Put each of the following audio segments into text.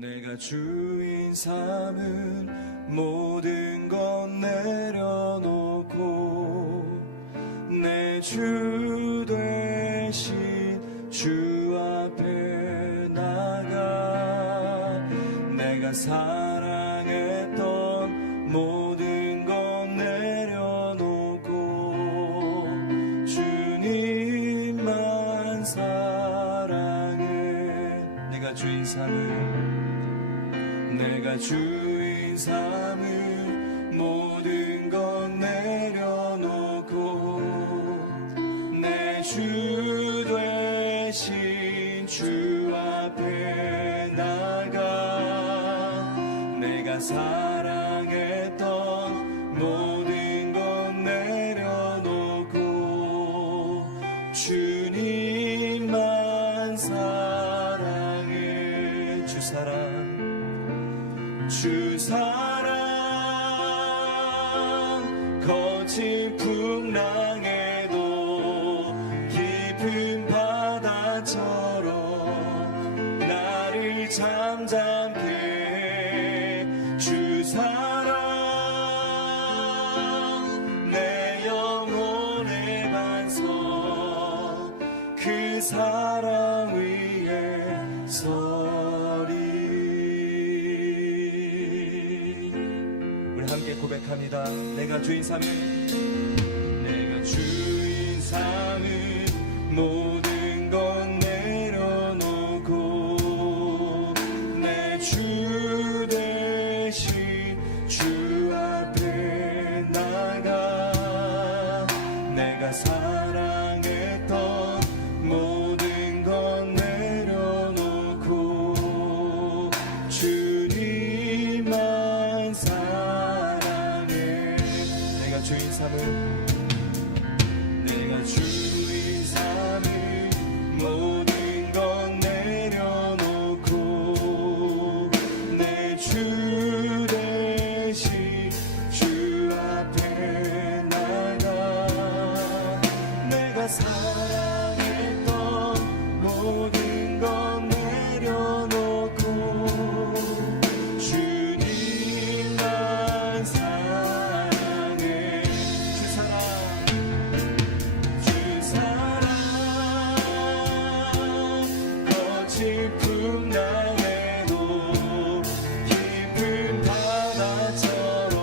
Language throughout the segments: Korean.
내가 주인 삼은 모든 것 내려놓고 내 주 되신 주 앞에 나가 내가 사랑했던 모든 것 내려놓고 주님만 사랑해. 내가 주인 삼은 모든 것 내려놓고 내 주 되신 주 앞에 나가 내가 사랑했던 모든 것 내려놓고 주님만 사랑해. 주 사랑 거친 풍랑에도 깊은 바다처럼 나를 잠잠케 해. 주 사랑 내 영혼의 반석 그 사랑 위에 서리. 함께 고백합니다. 내가 주인 삼은 모든 것 내려놓고 내 주 되신 주 앞에 나가 내가 사랑했던 모든 것 내려놓고 주님만 사랑해. 내가 주인 삼은 모든 것 내려놓고 내 주 되신 주 앞에 나가 내가 사랑했던 모든 것 내려놓고 주님만 사랑해. 주 사랑 거친 풍랑에도 깊은 바다처럼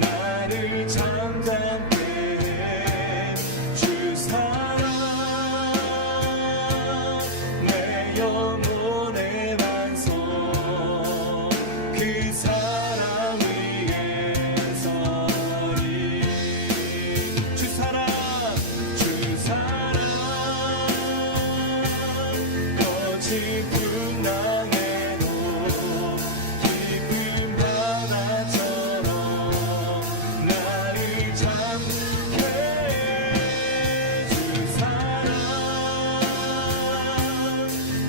나를 잠잠케 해. 주 사랑 내 영혼의 반석 그 사랑 위에 서리. 주 사랑 거친 풍랑에도 깊은 바다처럼 나를 잠게 해. 주 사랑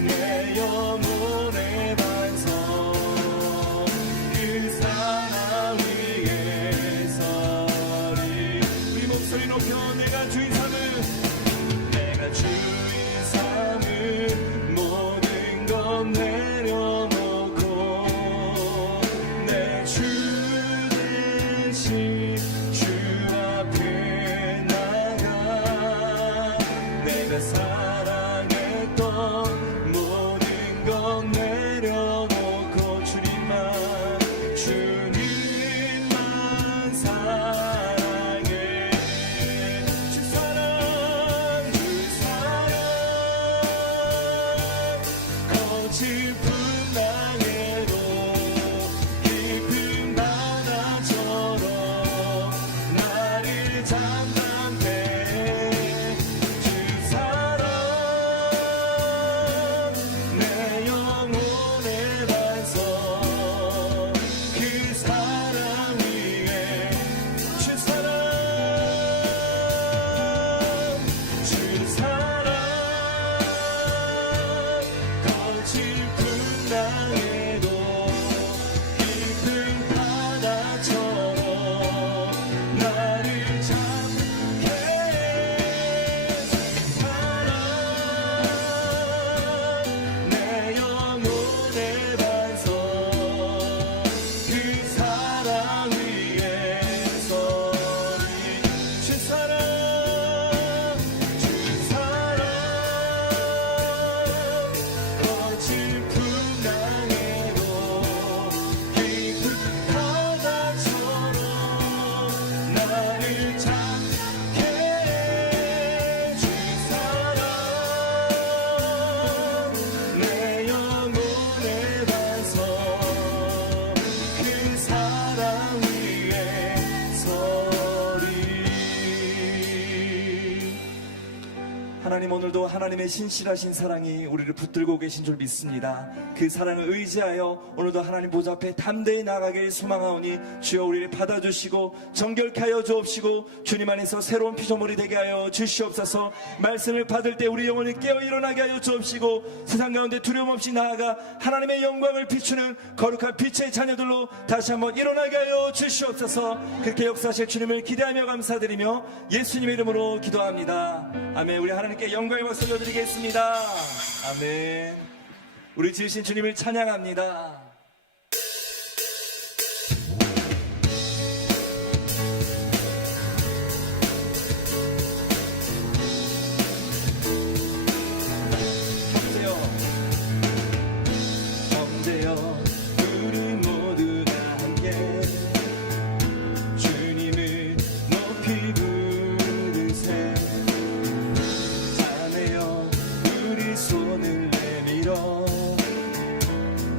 내 영혼의 반석 그 사랑 위에 서리. 우리 목소리 높여 내가 주인 삼은 모든 것 내려놓고 내 주 대신 주 앞에 나가 내가 사랑했던 모든 것 내려놓고 주님만 사랑해. 주 사랑 거친 풍랑에도 깊은 바다처럼 나를 잠잠케 해. 주 사랑 내 영혼의 반석 그 사랑 위에 주 사랑 거친 풍랑에도 깊은 바다처럼 나를 잠게 해. 사랑 내 영혼의 하나님의 신실하신 사랑이 우리를 붙들고 계신 줄 믿습니다. 그 사랑을 의지하여 오늘도 하나님 보좌 앞에 담대히 나가길 소망하오니 주여 우리를 받아주시고 정결케 하여 주옵시고 주님 안에서 새로운 피조물이 되게 하여 주시옵소서. 말씀을 받을 때 우리 영혼이 깨어 일어나게 하여 주옵시고 세상 가운데 두려움 없이 나아가 하나님의 영광을 비추는 거룩한 빛의 자녀들로 다시 한번 일어나게 하여 주시옵소서. 그렇게 역사하실 주님을 기대하며 감사드리며 예수님의 이름으로 기도합니다. 아멘. 우리 하나님께 영광의 박수 올려드리겠습니다. 아멘. 우리 지으신 주님을 찬양합니다. 형제여 우리 모두 다 함께 주님을 높이 부르세. 자매여 우리 손을 내밀어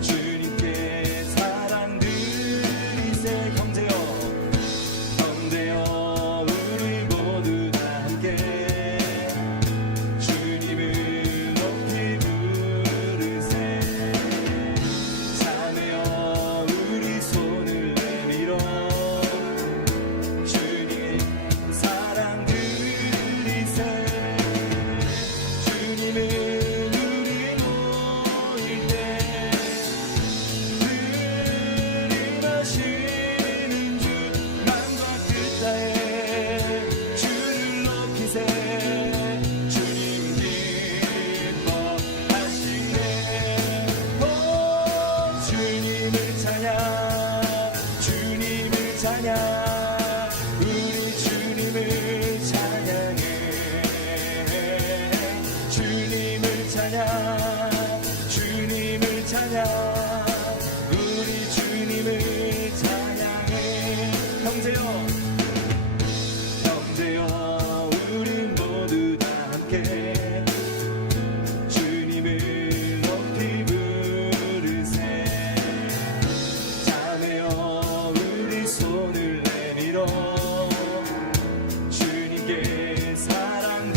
주님께 사랑 드리세. 형제여 우리 모두 다 함께 주님을 높이 부르세. 자매여 우리 손을 내밀어 주님의 사랑 드리세. 주님을 우리 모일 때 들이마시는 주 만과 그 땅에 주를 높이세. 주님 기뻐하시네. 오 주님을 찬양 주님을 찬양 우리 주님을 찬양해. 주님을 찬양 주님을 찬양 우리 주님을 찬양해. 형제여 우리 모두 다 함께 주님을 높이 부르세. 자매여 우리 손을 내밀어 주님께 사랑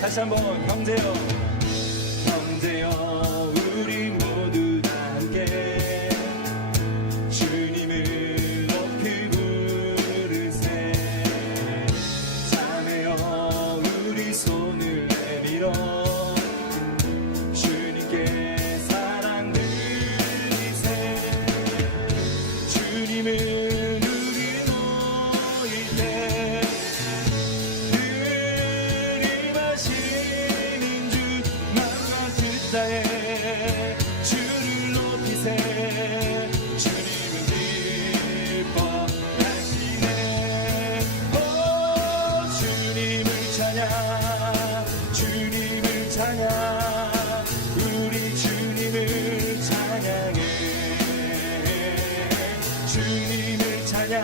다시 한번 형제여 우리 모두 다 함께 주님을 높이 부르세. 자매여 우리 손을 내밀어 주님께 사랑 드리세. 주님을 우리 모일 때 들이마시는 주 맘과 뜻다에 주를 높이세. 주님은 기뻐하시네. 오 주님을 찬양 주님을 찬양 우리 주님을 찬양해. 주님을 찬양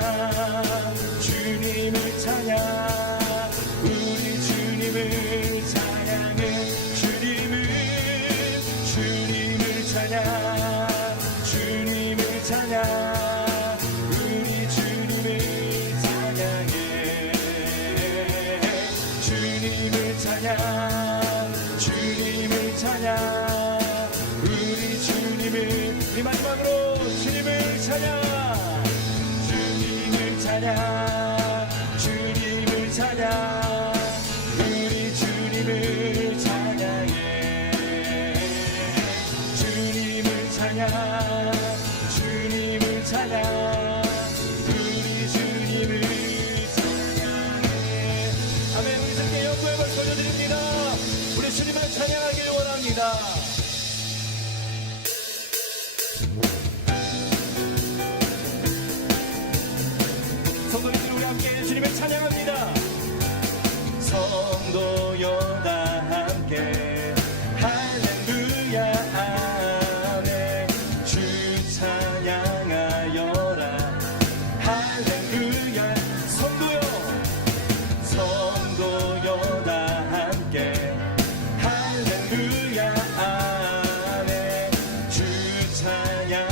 주님을 찬양 우리 주님을 찬양해. 주님을 찬양 주님을 찬양 우리 주님을 찬양해. 주님을 찬양 주님을 찬양 우리 주님을 우리 마지막으로 주님을 찬양 주님을 찬양 주님을 찬양 우리 주님을 찬양해. 주님을 찬양 주님을 찬양 우리 주님을 찬양해. 아멘. 우리 함께 영광의 박수 올려드립니다. 우리 주님을 찬양하길 원합니다. 성도님들 우리 함께 주님을 찬양합니다. 성도여 다 함께 할렐루야 아멘. 주 찬양하여라 할렐루야. 성도여 다 함께 할렐루야 아멘. 주 찬양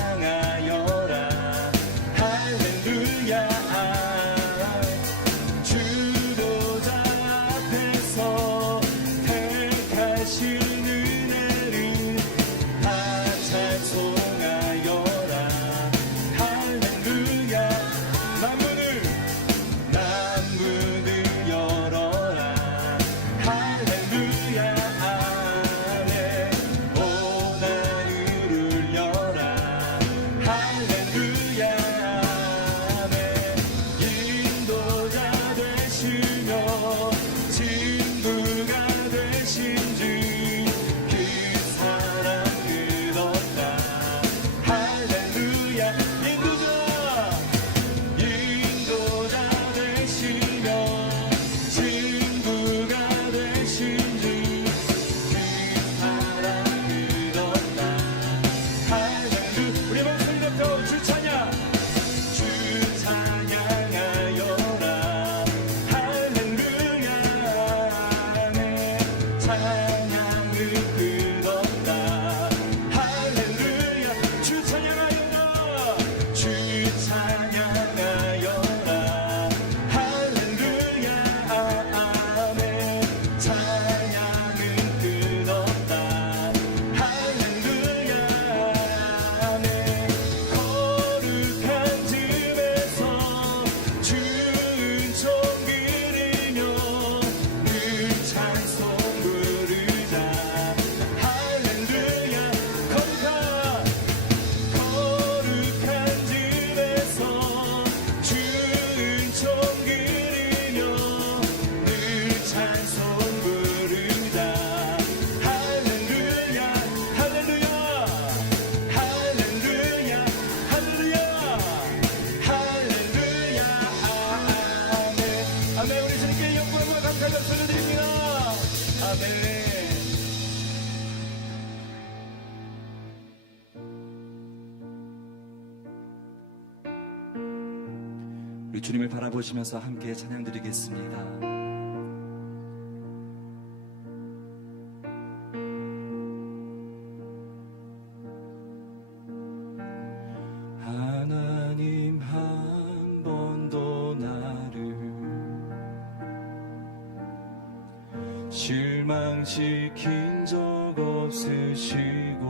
우리 주님을 바라보시면서 함께 찬양 드리겠습니다. 하나님 한 번도 나를 실망시킨 적 없으시고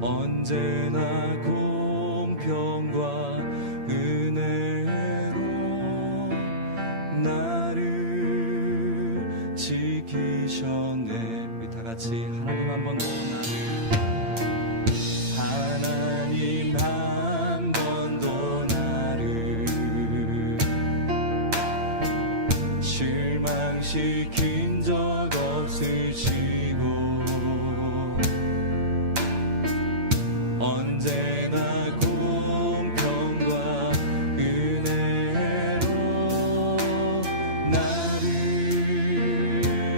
언제나 공평과 은혜로 나를 지키셨네. 우리 다 같이 하나님 한 번도 하나님 한 번도 나를 실망시킨 적 없으시고 언제나 공평과 은혜로 나를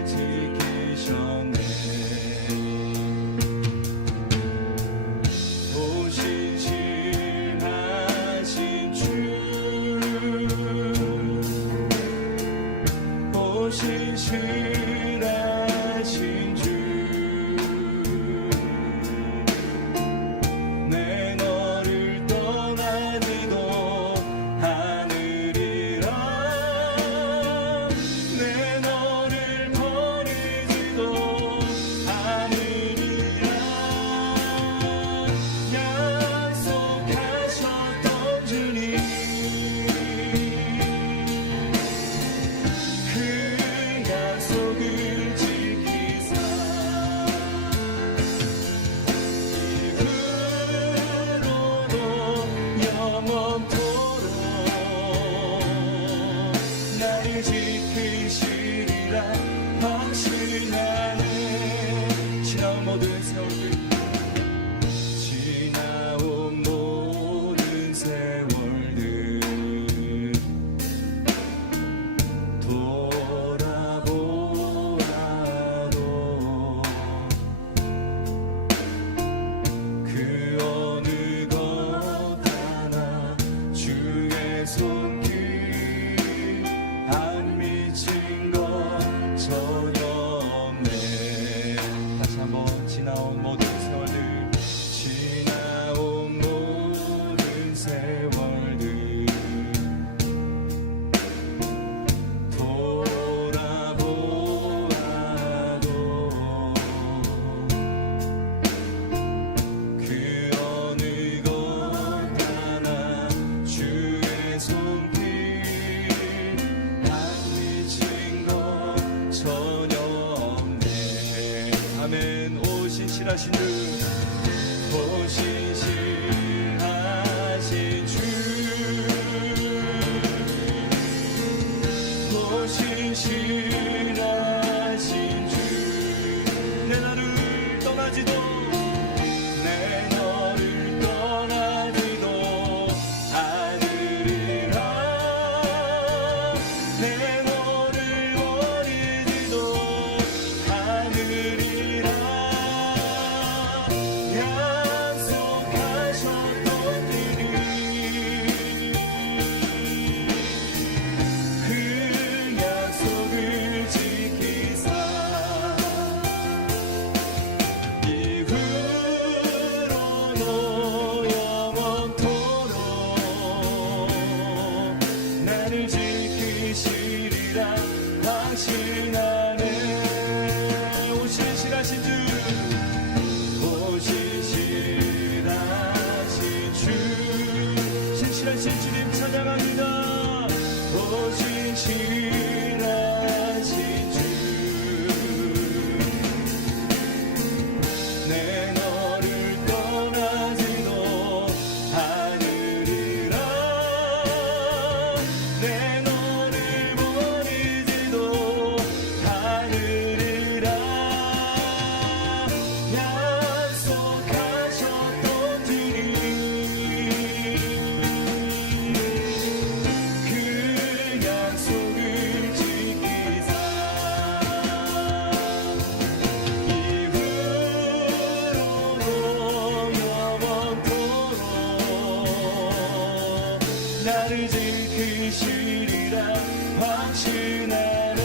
지키셨네. 신실하신 주 신실하신 주 내 너를 떠나지도 않으리라 내 너를 버리지도 않으리라 약속하셨던 주님 약속을 지키사 이후로도 영원토록 나를 지키시리라 확신하네. 지나온 모든 세월들 지나온 모든 세월들 그 어느 것 하나 주의 손길 안 미친 것 전혀 없네. 다시 한번 지나온 모든 세월들 지나온 모든 세월들 돌아보아도 그 어느 것 하나 주의 손길 안 미친 것 전혀 없네. 아멘. 오 신실하신 주 오 신실하신 주 오 신실하신 주 내 나를 떠나지도 내 너를 떠나지도 않으리라 내 너를 버리지도 않으리라 약속하셨던 지키시리라 확신하네.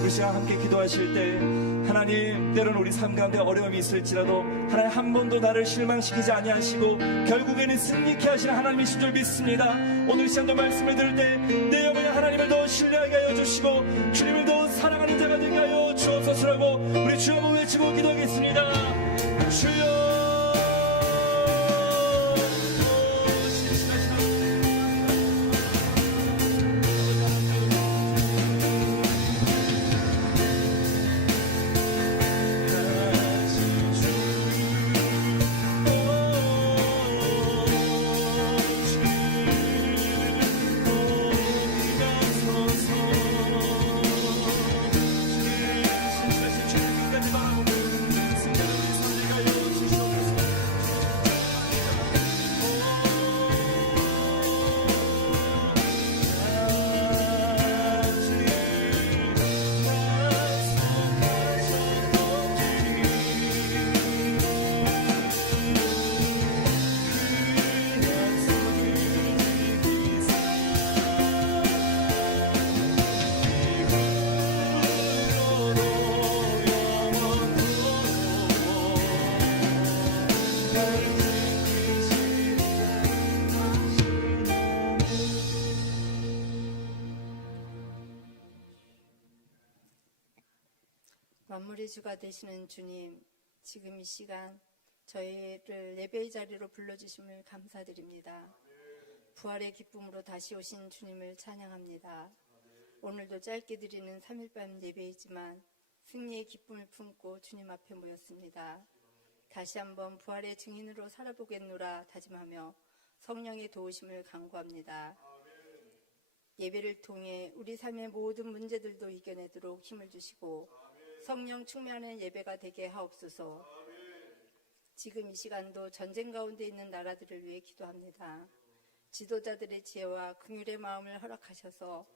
우리 시간 함께 기도하실 때 하나님, 때로는 우리 삶 가운데 어려움이 있을지라도 하나님 한 번도 나를 실망시키지 아니하시고 결국에는 승리케 하시는 하나님이신 줄 믿습니다. 오늘 시간도 말씀을 들을 때 내 영혼이 하나님을 더 신뢰하게 하여 주시고 주님을 더 사랑하는 자가 되게 하여 주옵소서라고 우리 주 한번 외치고 기도하겠습니다. 주여. 만물의 주가 되시는 주님, 지금 이 시간 저희를 예배의 자리로 불러주심을 감사드립니다. 부활의 기쁨으로 다시 오신 주님을 찬양합니다. 오늘도 짧게 드리는 3일밤 예배이지만 승리의 기쁨을 품고 주님 앞에 모였습니다. 다시 한번 부활의 증인으로 살아보겠노라 다짐하며 성령의 도우심을 간구합니다. 예배를 통해 우리 삶의 모든 문제들도 이겨내도록 힘을 주시고 성령 충만한 예배가 되게 하옵소서. 지금 이 시간도 전쟁 가운데 있는 나라들을 위해 기도합니다. 지도자들의 지혜와 긍휼의 마음을 허락하셔서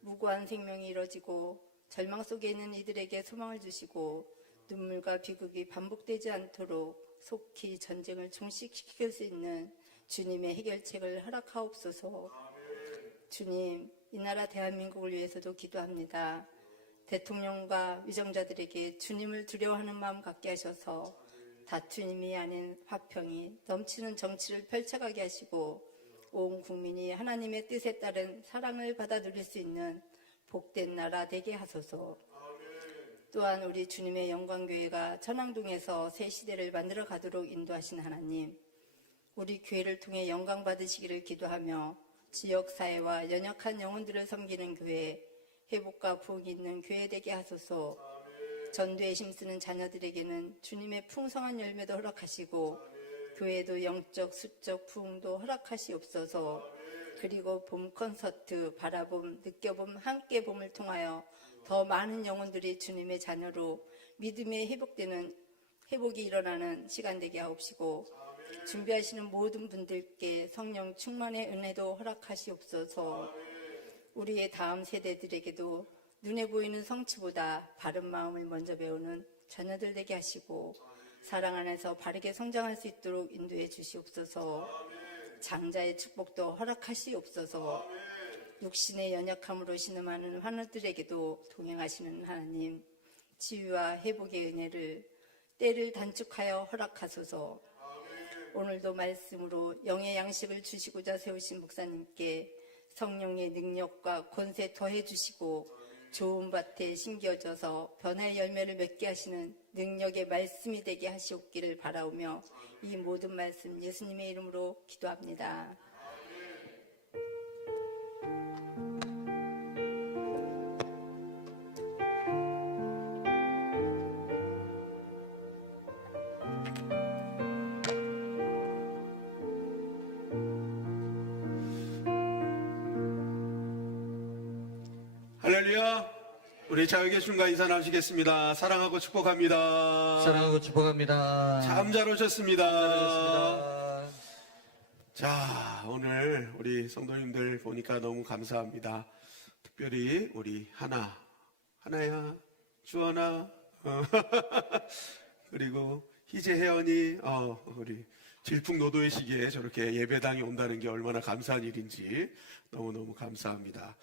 무고한 생명이 이뤄지고 절망 속에 있는 이들에게 소망을 주시고 눈물과 비극이 반복되지 않도록 속히 전쟁을 종식시킬 수 있는 주님의 해결책을 허락하옵소서. 주님, 이 나라 대한민국을 위해서도 기도합니다. 대통령과 위정자들에게 주님을 두려워하는 마음 갖게 하셔서 다툼이 아닌 화평이 넘치는 정치를 펼쳐가게 하시고 온 국민이 하나님의 뜻에 따른 사랑을 받아 누릴 수 있는 복된 나라 되게 하소서. 또한 우리 주님의 영광교회가 천왕동에서 새 시대를 만들어 가도록 인도하신 하나님, 우리 교회를 통해 영광 받으시기를 기도하며 지역사회와 연약한 영혼들을 섬기는 교회, 회복과 부흥이 있는 교회 되게 하소서. 전도에 힘쓰는 자녀들에게는 주님의 풍성한 열매도 허락하시고 교회도 영적 수적 부흥도 허락하시옵소서. 그리고 봄 콘서트, 바라봄, 느껴봄, 함께 봄을 통하여 더 많은 영혼들이 주님의 자녀로 믿음에 회복이 일어나는 시간 되게 하옵시고 준비하시는 모든 분들께 성령 충만의 은혜도 허락하시옵소서. 우리의 다음 세대들에게도 눈에 보이는 성취보다 바른 마음을 먼저 배우는 자녀들 되게 하시고 사랑 안에서 바르게 성장할 수 있도록 인도해 주시옵소서. 장자의 축복도 허락하시옵소서. 육신의 연약함으로 신음하는 환우들에게도 동행하시는 하나님, 치유와 회복의 은혜를 때를 단축하여 허락하소서. 오늘도 말씀으로 영의 양식을 주시고자 세우신 목사님께 성령의 능력과 권세 더해 주시고 좋은 밭에 심겨져서 변화의 열매를 맺게 하시는 능력의 말씀이 되게 하시옵기를 바라오며 이 모든 말씀 예수님의 이름으로 기도합니다. 할렐루야. 우리 자유의 순간 인사 나누시겠습니다. 사랑하고 축복합니다. 사랑하고 축복합니다. 참 잘 오셨습니다. 감사드렸습니다. 자, 오늘 우리 성도님들 보니까 너무 감사합니다. 특별히 우리 하나야, 주원아, 그리고 희재 혜연이, 우리 질풍노도의 시기에 저렇게 예배당에 온다는 게 얼마나 감사한 일인지 너무너무 감사합니다.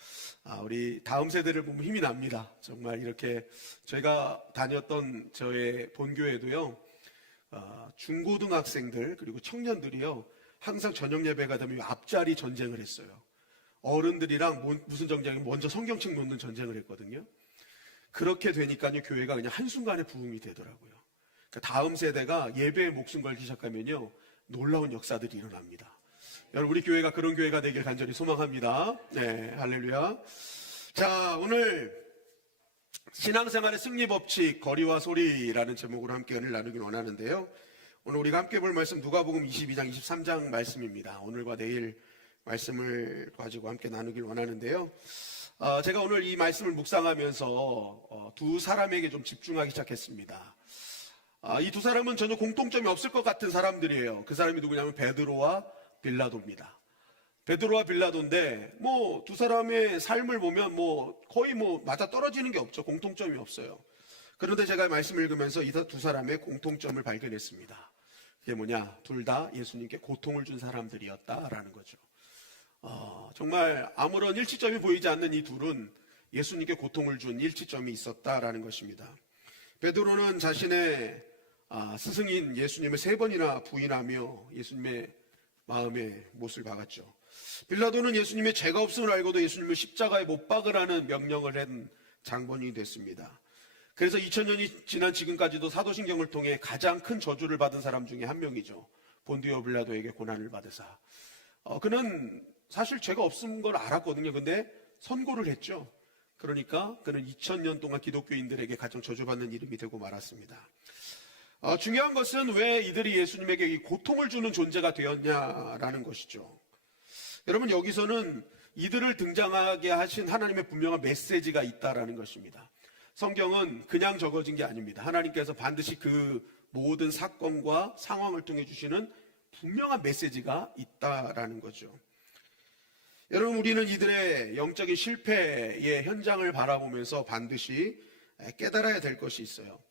우리 다음 세대를 보면 힘이 납니다. 정말 이렇게 제가 다녔던 저의 본교회도요, 중고등학생들 그리고 청년들이요, 항상 저녁 예배가 되면 앞자리 전쟁을 했어요. 어른들이랑 무슨 전쟁이 먼저 성경책 놓는 전쟁을 했거든요. 그렇게 되니까요, 교회가 그냥 한순간에 부흥이 되더라고요. 그러니까 다음 세대가 예배에 목숨 걸기 시작하면요, 놀라운 역사들이 일어납니다. 여러분, 우리 교회가 그런 교회가 되길 간절히 소망합니다. 네, 할렐루야. 자, 오늘 신앙생활의 승리법칙, 거리와 소리라는 제목으로 함께 은혜를 나누길 원하는데요. 오늘 우리가 함께 볼 말씀 누가복음 22장, 23장 말씀입니다. 오늘과 내일 말씀을 가지고 함께 나누길 원하는데요. 제가 오늘 이 말씀을 묵상하면서 두 사람에게 좀 집중하기 시작했습니다. 이 두 사람은 전혀 공통점이 없을 것 같은 사람들이에요. 그 사람이 누구냐면 베드로와 빌라도입니다. 베드로와 빌라도인데 두 사람의 삶을 보면 거의 맞아 떨어지는 게 없죠. 공통점이 없어요. 그런데 제가 말씀을 읽으면서 이 두 사람의 공통점을 발견했습니다. 그게 뭐냐? 둘 다 예수님께 고통을 준 사람들이었다라는 거죠. 정말 아무런 일치점이 보이지 않는 이 둘은 예수님께 고통을 준 일치점이 있었다라는 것입니다. 베드로는 자신의 스승인 예수님을 3번이나 부인하며 예수님의 마음에 못을 박았죠. 빌라도는 예수님의 죄가 없음을 알고도 예수님을 십자가에 못 박으라는 명령을 한 장본인이 됐습니다. 그래서 2000년이 지난 지금까지도 사도신경을 통해 가장 큰 저주를 받은 사람 중에 한 명이죠. 본디오 빌라도에게 고난을 받으사. 그는 사실 죄가 없은 걸 알았거든요. 근데 선고를 했죠. 그러니까 그는 2000년 동안 기독교인들에게 가장 저주받는 이름이 되고 말았습니다. 중요한 것은 왜 이들이 예수님에게 이 고통을 주는 존재가 되었냐라는 것이죠. 여러분, 여기서는 이들을 등장하게 하신 하나님의 분명한 메시지가 있다라는 것입니다. 성경은 그냥 적어진 게 아닙니다. 하나님께서 반드시 그 모든 사건과 상황을 통해 주시는 분명한 메시지가 있다라는 거죠. 여러분, 우리는 이들의 영적인 실패의 현장을 바라보면서 반드시 깨달아야 될 것이 있어요.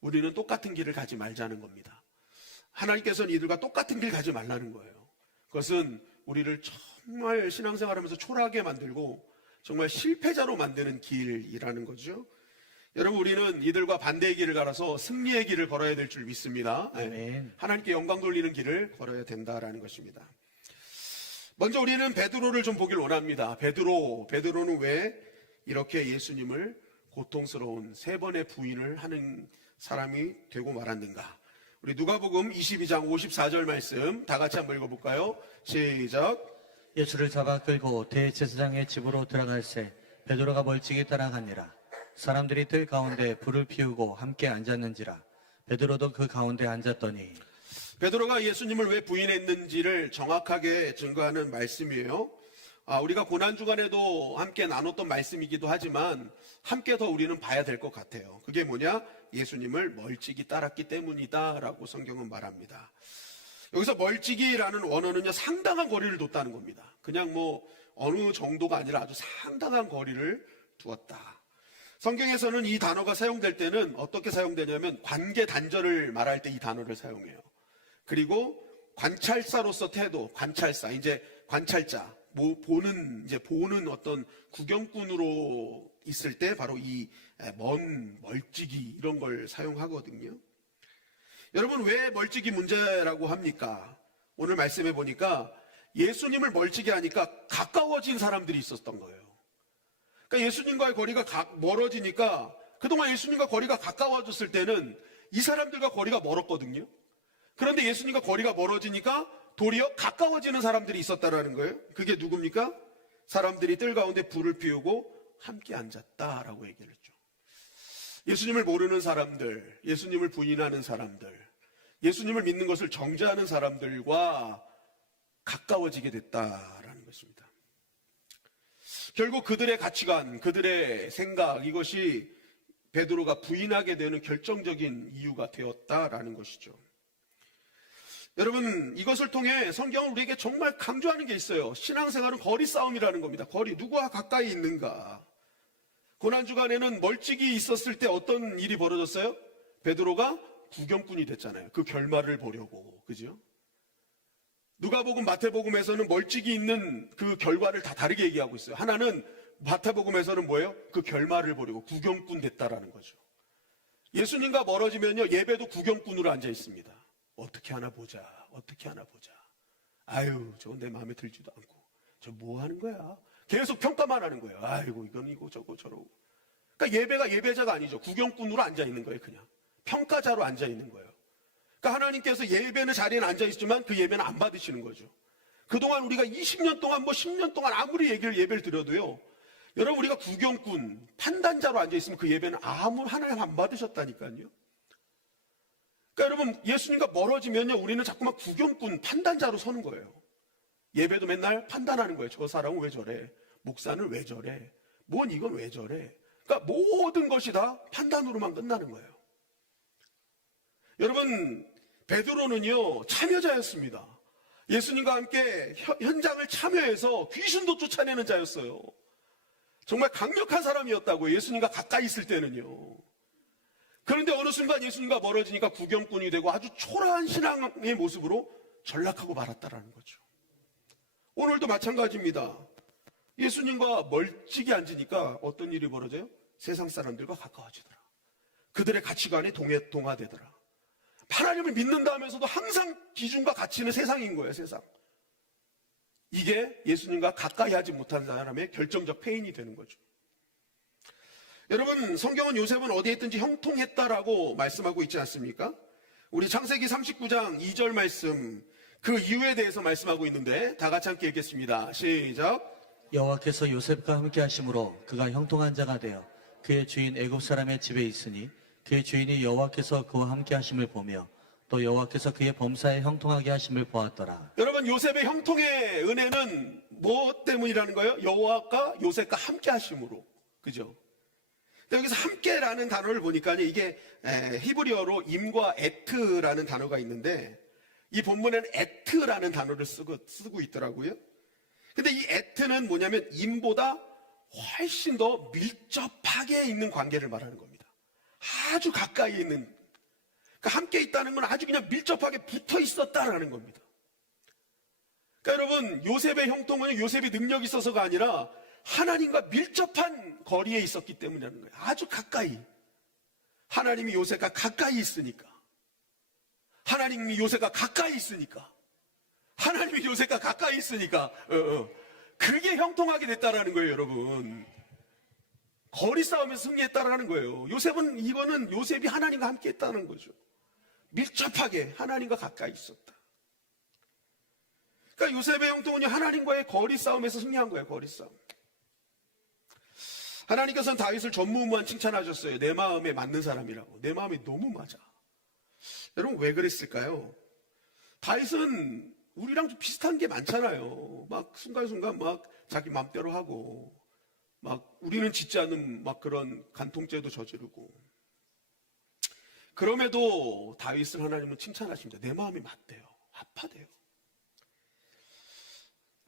우리는 똑같은 길을 가지 말자는 겁니다. 하나님께서는 이들과 똑같은 길 가지 말라는 거예요. 그것은 우리를 정말 신앙생활하면서 초라하게 만들고 정말 실패자로 만드는 길이라는 거죠. 여러분, 우리는 이들과 반대의 길을 갈아서 승리의 길을 걸어야 될 줄 믿습니다. 아멘. 하나님께 영광 돌리는 길을 걸어야 된다라는 것입니다. 먼저 우리는 베드로를 좀 보길 원합니다. 베드로는 왜 이렇게 예수님을 고통스러운 3번의 부인을 하는 사람이 되고 말았는가? 우리 누가복음 22장 54절 말씀 다 같이 한번 읽어볼까요? 시작. 예수를 잡아 끌고 대제사장의 집으로 들어갈새 베드로가 멀찍이 따라가니라. 사람들이 뜰 가운데 불을 피우고 함께 앉았는지라. 베드로도 그 가운데 앉았더니. 베드로가 예수님을 왜 부인했는지를 정확하게 증거하는 말씀이에요. 우리가 고난주간에도 함께 나눴던 말씀이기도 하지만 함께 더 우리는 봐야 될 것 같아요. 그게 뭐냐? 예수님을 멀찍이 따랐기 때문이다 라고 성경은 말합니다. 여기서 멀찍이라는 원어는요, 상당한 거리를 뒀다는 겁니다. 그냥 어느 정도가 아니라 아주 상당한 거리를 두었다. 성경에서는 이 단어가 사용될 때는 어떻게 사용되냐면 관계 단절을 말할 때 이 단어를 사용해요. 그리고 관찰사로서 태도, 관찰사, 이제 관찰자, 보는 어떤 구경꾼으로 있을 때 바로 이 멀찍이 이런 걸 사용하거든요. 여러분, 왜 멀찍이 문제라고 합니까? 오늘 말씀해 보니까 예수님을 멀찍이 하니까 가까워진 사람들이 있었던 거예요. 그러니까 예수님과의 거리가 멀어지니까 그동안 예수님과 거리가 가까워졌을 때는 이 사람들과 거리가 멀었거든요. 그런데 예수님과 거리가 멀어지니까 도리어 가까워지는 사람들이 있었다라는 거예요. 그게 누굽니까? 사람들이 뜰 가운데 불을 피우고 함께 앉았다라고 얘기를 했죠. 예수님을 모르는 사람들, 예수님을 부인하는 사람들, 예수님을 믿는 것을 정죄하는 사람들과 가까워지게 됐다라는 것입니다. 결국 그들의 가치관, 그들의 생각, 이것이 베드로가 부인하게 되는 결정적인 이유가 되었다라는 것이죠. 여러분, 이것을 통해 성경은 우리에게 정말 강조하는 게 있어요. 신앙생활은 거리 싸움이라는 겁니다. 거리, 누구와 가까이 있는가. 고난주간에는 멀찍이 있었을 때 어떤 일이 벌어졌어요? 베드로가 구경꾼이 됐잖아요. 그 결말을 보려고, 그죠? 누가복음, 마태복음에서는 멀찍이 있는 그 결과를 다 다르게 얘기하고 있어요. 하나는 마태복음에서는 뭐예요? 그 결말을 버리고 구경꾼 됐다라는 거죠. 예수님과 멀어지면요, 예배도 구경꾼으로 앉아 있습니다. 어떻게 하나 보자, 어떻게 하나 보자. 아유, 저건 내 마음에 들지도 않고, 저 뭐 하는 거야? 계속 평가만 하는 거예요. 아이고, 이건 이거 저거 저러고. 그러니까 예배가 예배자가 아니죠. 구경꾼으로 앉아 있는 거예요, 그냥. 평가자로 앉아 있는 거예요. 그러니까 하나님께서 예배는 자리에 앉아 있지만 그 예배는 안 받으시는 거죠. 그동안 우리가 20년 동안, 10년 동안 아무리 예배를 드려도요, 여러분, 우리가 구경꾼, 판단자로 앉아 있으면 그 예배는 아무 하나님 안 받으셨다니까요. 그러니까 여러분, 예수님과 멀어지면요, 우리는 자꾸만 구경꾼, 판단자로 서는 거예요. 예배도 맨날 판단하는 거예요. 저 사람은 왜 저래? 목사는 왜 저래? 뭔 이건 왜 저래? 그러니까 모든 것이 다 판단으로만 끝나는 거예요. 여러분, 베드로는요, 참여자였습니다. 예수님과 함께 현장을 참여해서 귀신도 쫓아내는 자였어요. 정말 강력한 사람이었다고요. 예수님과 가까이 있을 때는요. 그런데 어느 순간 예수님과 멀어지니까 구경꾼이 되고 아주 초라한 신앙의 모습으로 전락하고 말았다라는 거죠. 오늘도 마찬가지입니다. 예수님과 멀찍이 앉으니까 어떤 일이 벌어져요? 세상 사람들과 가까워지더라. 그들의 가치관이 동화되더라. 하나님을 믿는다 하면서도 항상 기준과 가치는 세상인 거예요, 세상. 이게 예수님과 가까이 하지 못한 사람의 결정적 패인이 되는 거죠. 여러분, 성경은 요셉은 어디에 있든지 형통했다라고 말씀하고 있지 않습니까? 우리 창세기 39장 2절 말씀, 그 이유에 대해서 말씀하고 있는데 다 같이 함께 읽겠습니다. 시작. 여호와께서 요셉과 함께 하심으로 그가 형통한 자가 되어 그의 주인 애굽 사람의 집에 있으니 그의 주인이 여호와께서 그와 함께 하심을 보며 또 여호와께서 그의 범사에 형통하게 하심을 보았더라. 여러분, 요셉의 형통의 은혜는 뭐 때문이라는 거예요? 여호와가 요셉과 함께 하심으로. 그죠? 여기서 함께라는 단어를 보니까 이게 히브리어로 임과 에트라는 단어가 있는데 이 본문에는 에트라는 단어를 쓰고 있더라고요. 근데 이 에트는 뭐냐면 임보다 훨씬 더 밀접하게 있는 관계를 말하는 겁니다. 아주 가까이 있는, 그러니까 함께 있다는 건 아주 그냥 밀접하게 붙어 있었다라는 겁니다. 그러니까 여러분, 요셉의 형통은 요셉이 능력이 있어서가 아니라 하나님과 밀접한 거리에 있었기 때문이라는 거예요. 아주 가까이. 하나님이 요셉과 가까이 있으니까. 하나님이 요셉과 가까이 있으니까. 하나님이 요셉과 가까이 있으니까. 그게 형통하게 됐다라는 거예요, 여러분. 거리 싸움에서 승리했다라는 거예요. 이거는 요셉이 하나님과 함께 했다는 거죠. 밀접하게 하나님과 가까이 있었다. 그러니까 요셉의 형통은 하나님과의 거리 싸움에서 승리한 거예요, 거리 싸움. 하나님께서는 다윗을 전무후무한 칭찬하셨어요. 내 마음에 맞는 사람이라고. 내 마음에 너무 맞아. 여러분, 왜 그랬을까요? 다윗은 우리랑 좀 비슷한 게 많잖아요. 막 순간순간 막 자기 맘대로 하고, 막 우리는 짓지 않은 막 그런 간통죄도 저지르고. 그럼에도 다윗을 하나님은 칭찬하십니다. 내 마음이 맞대요. 합하대요.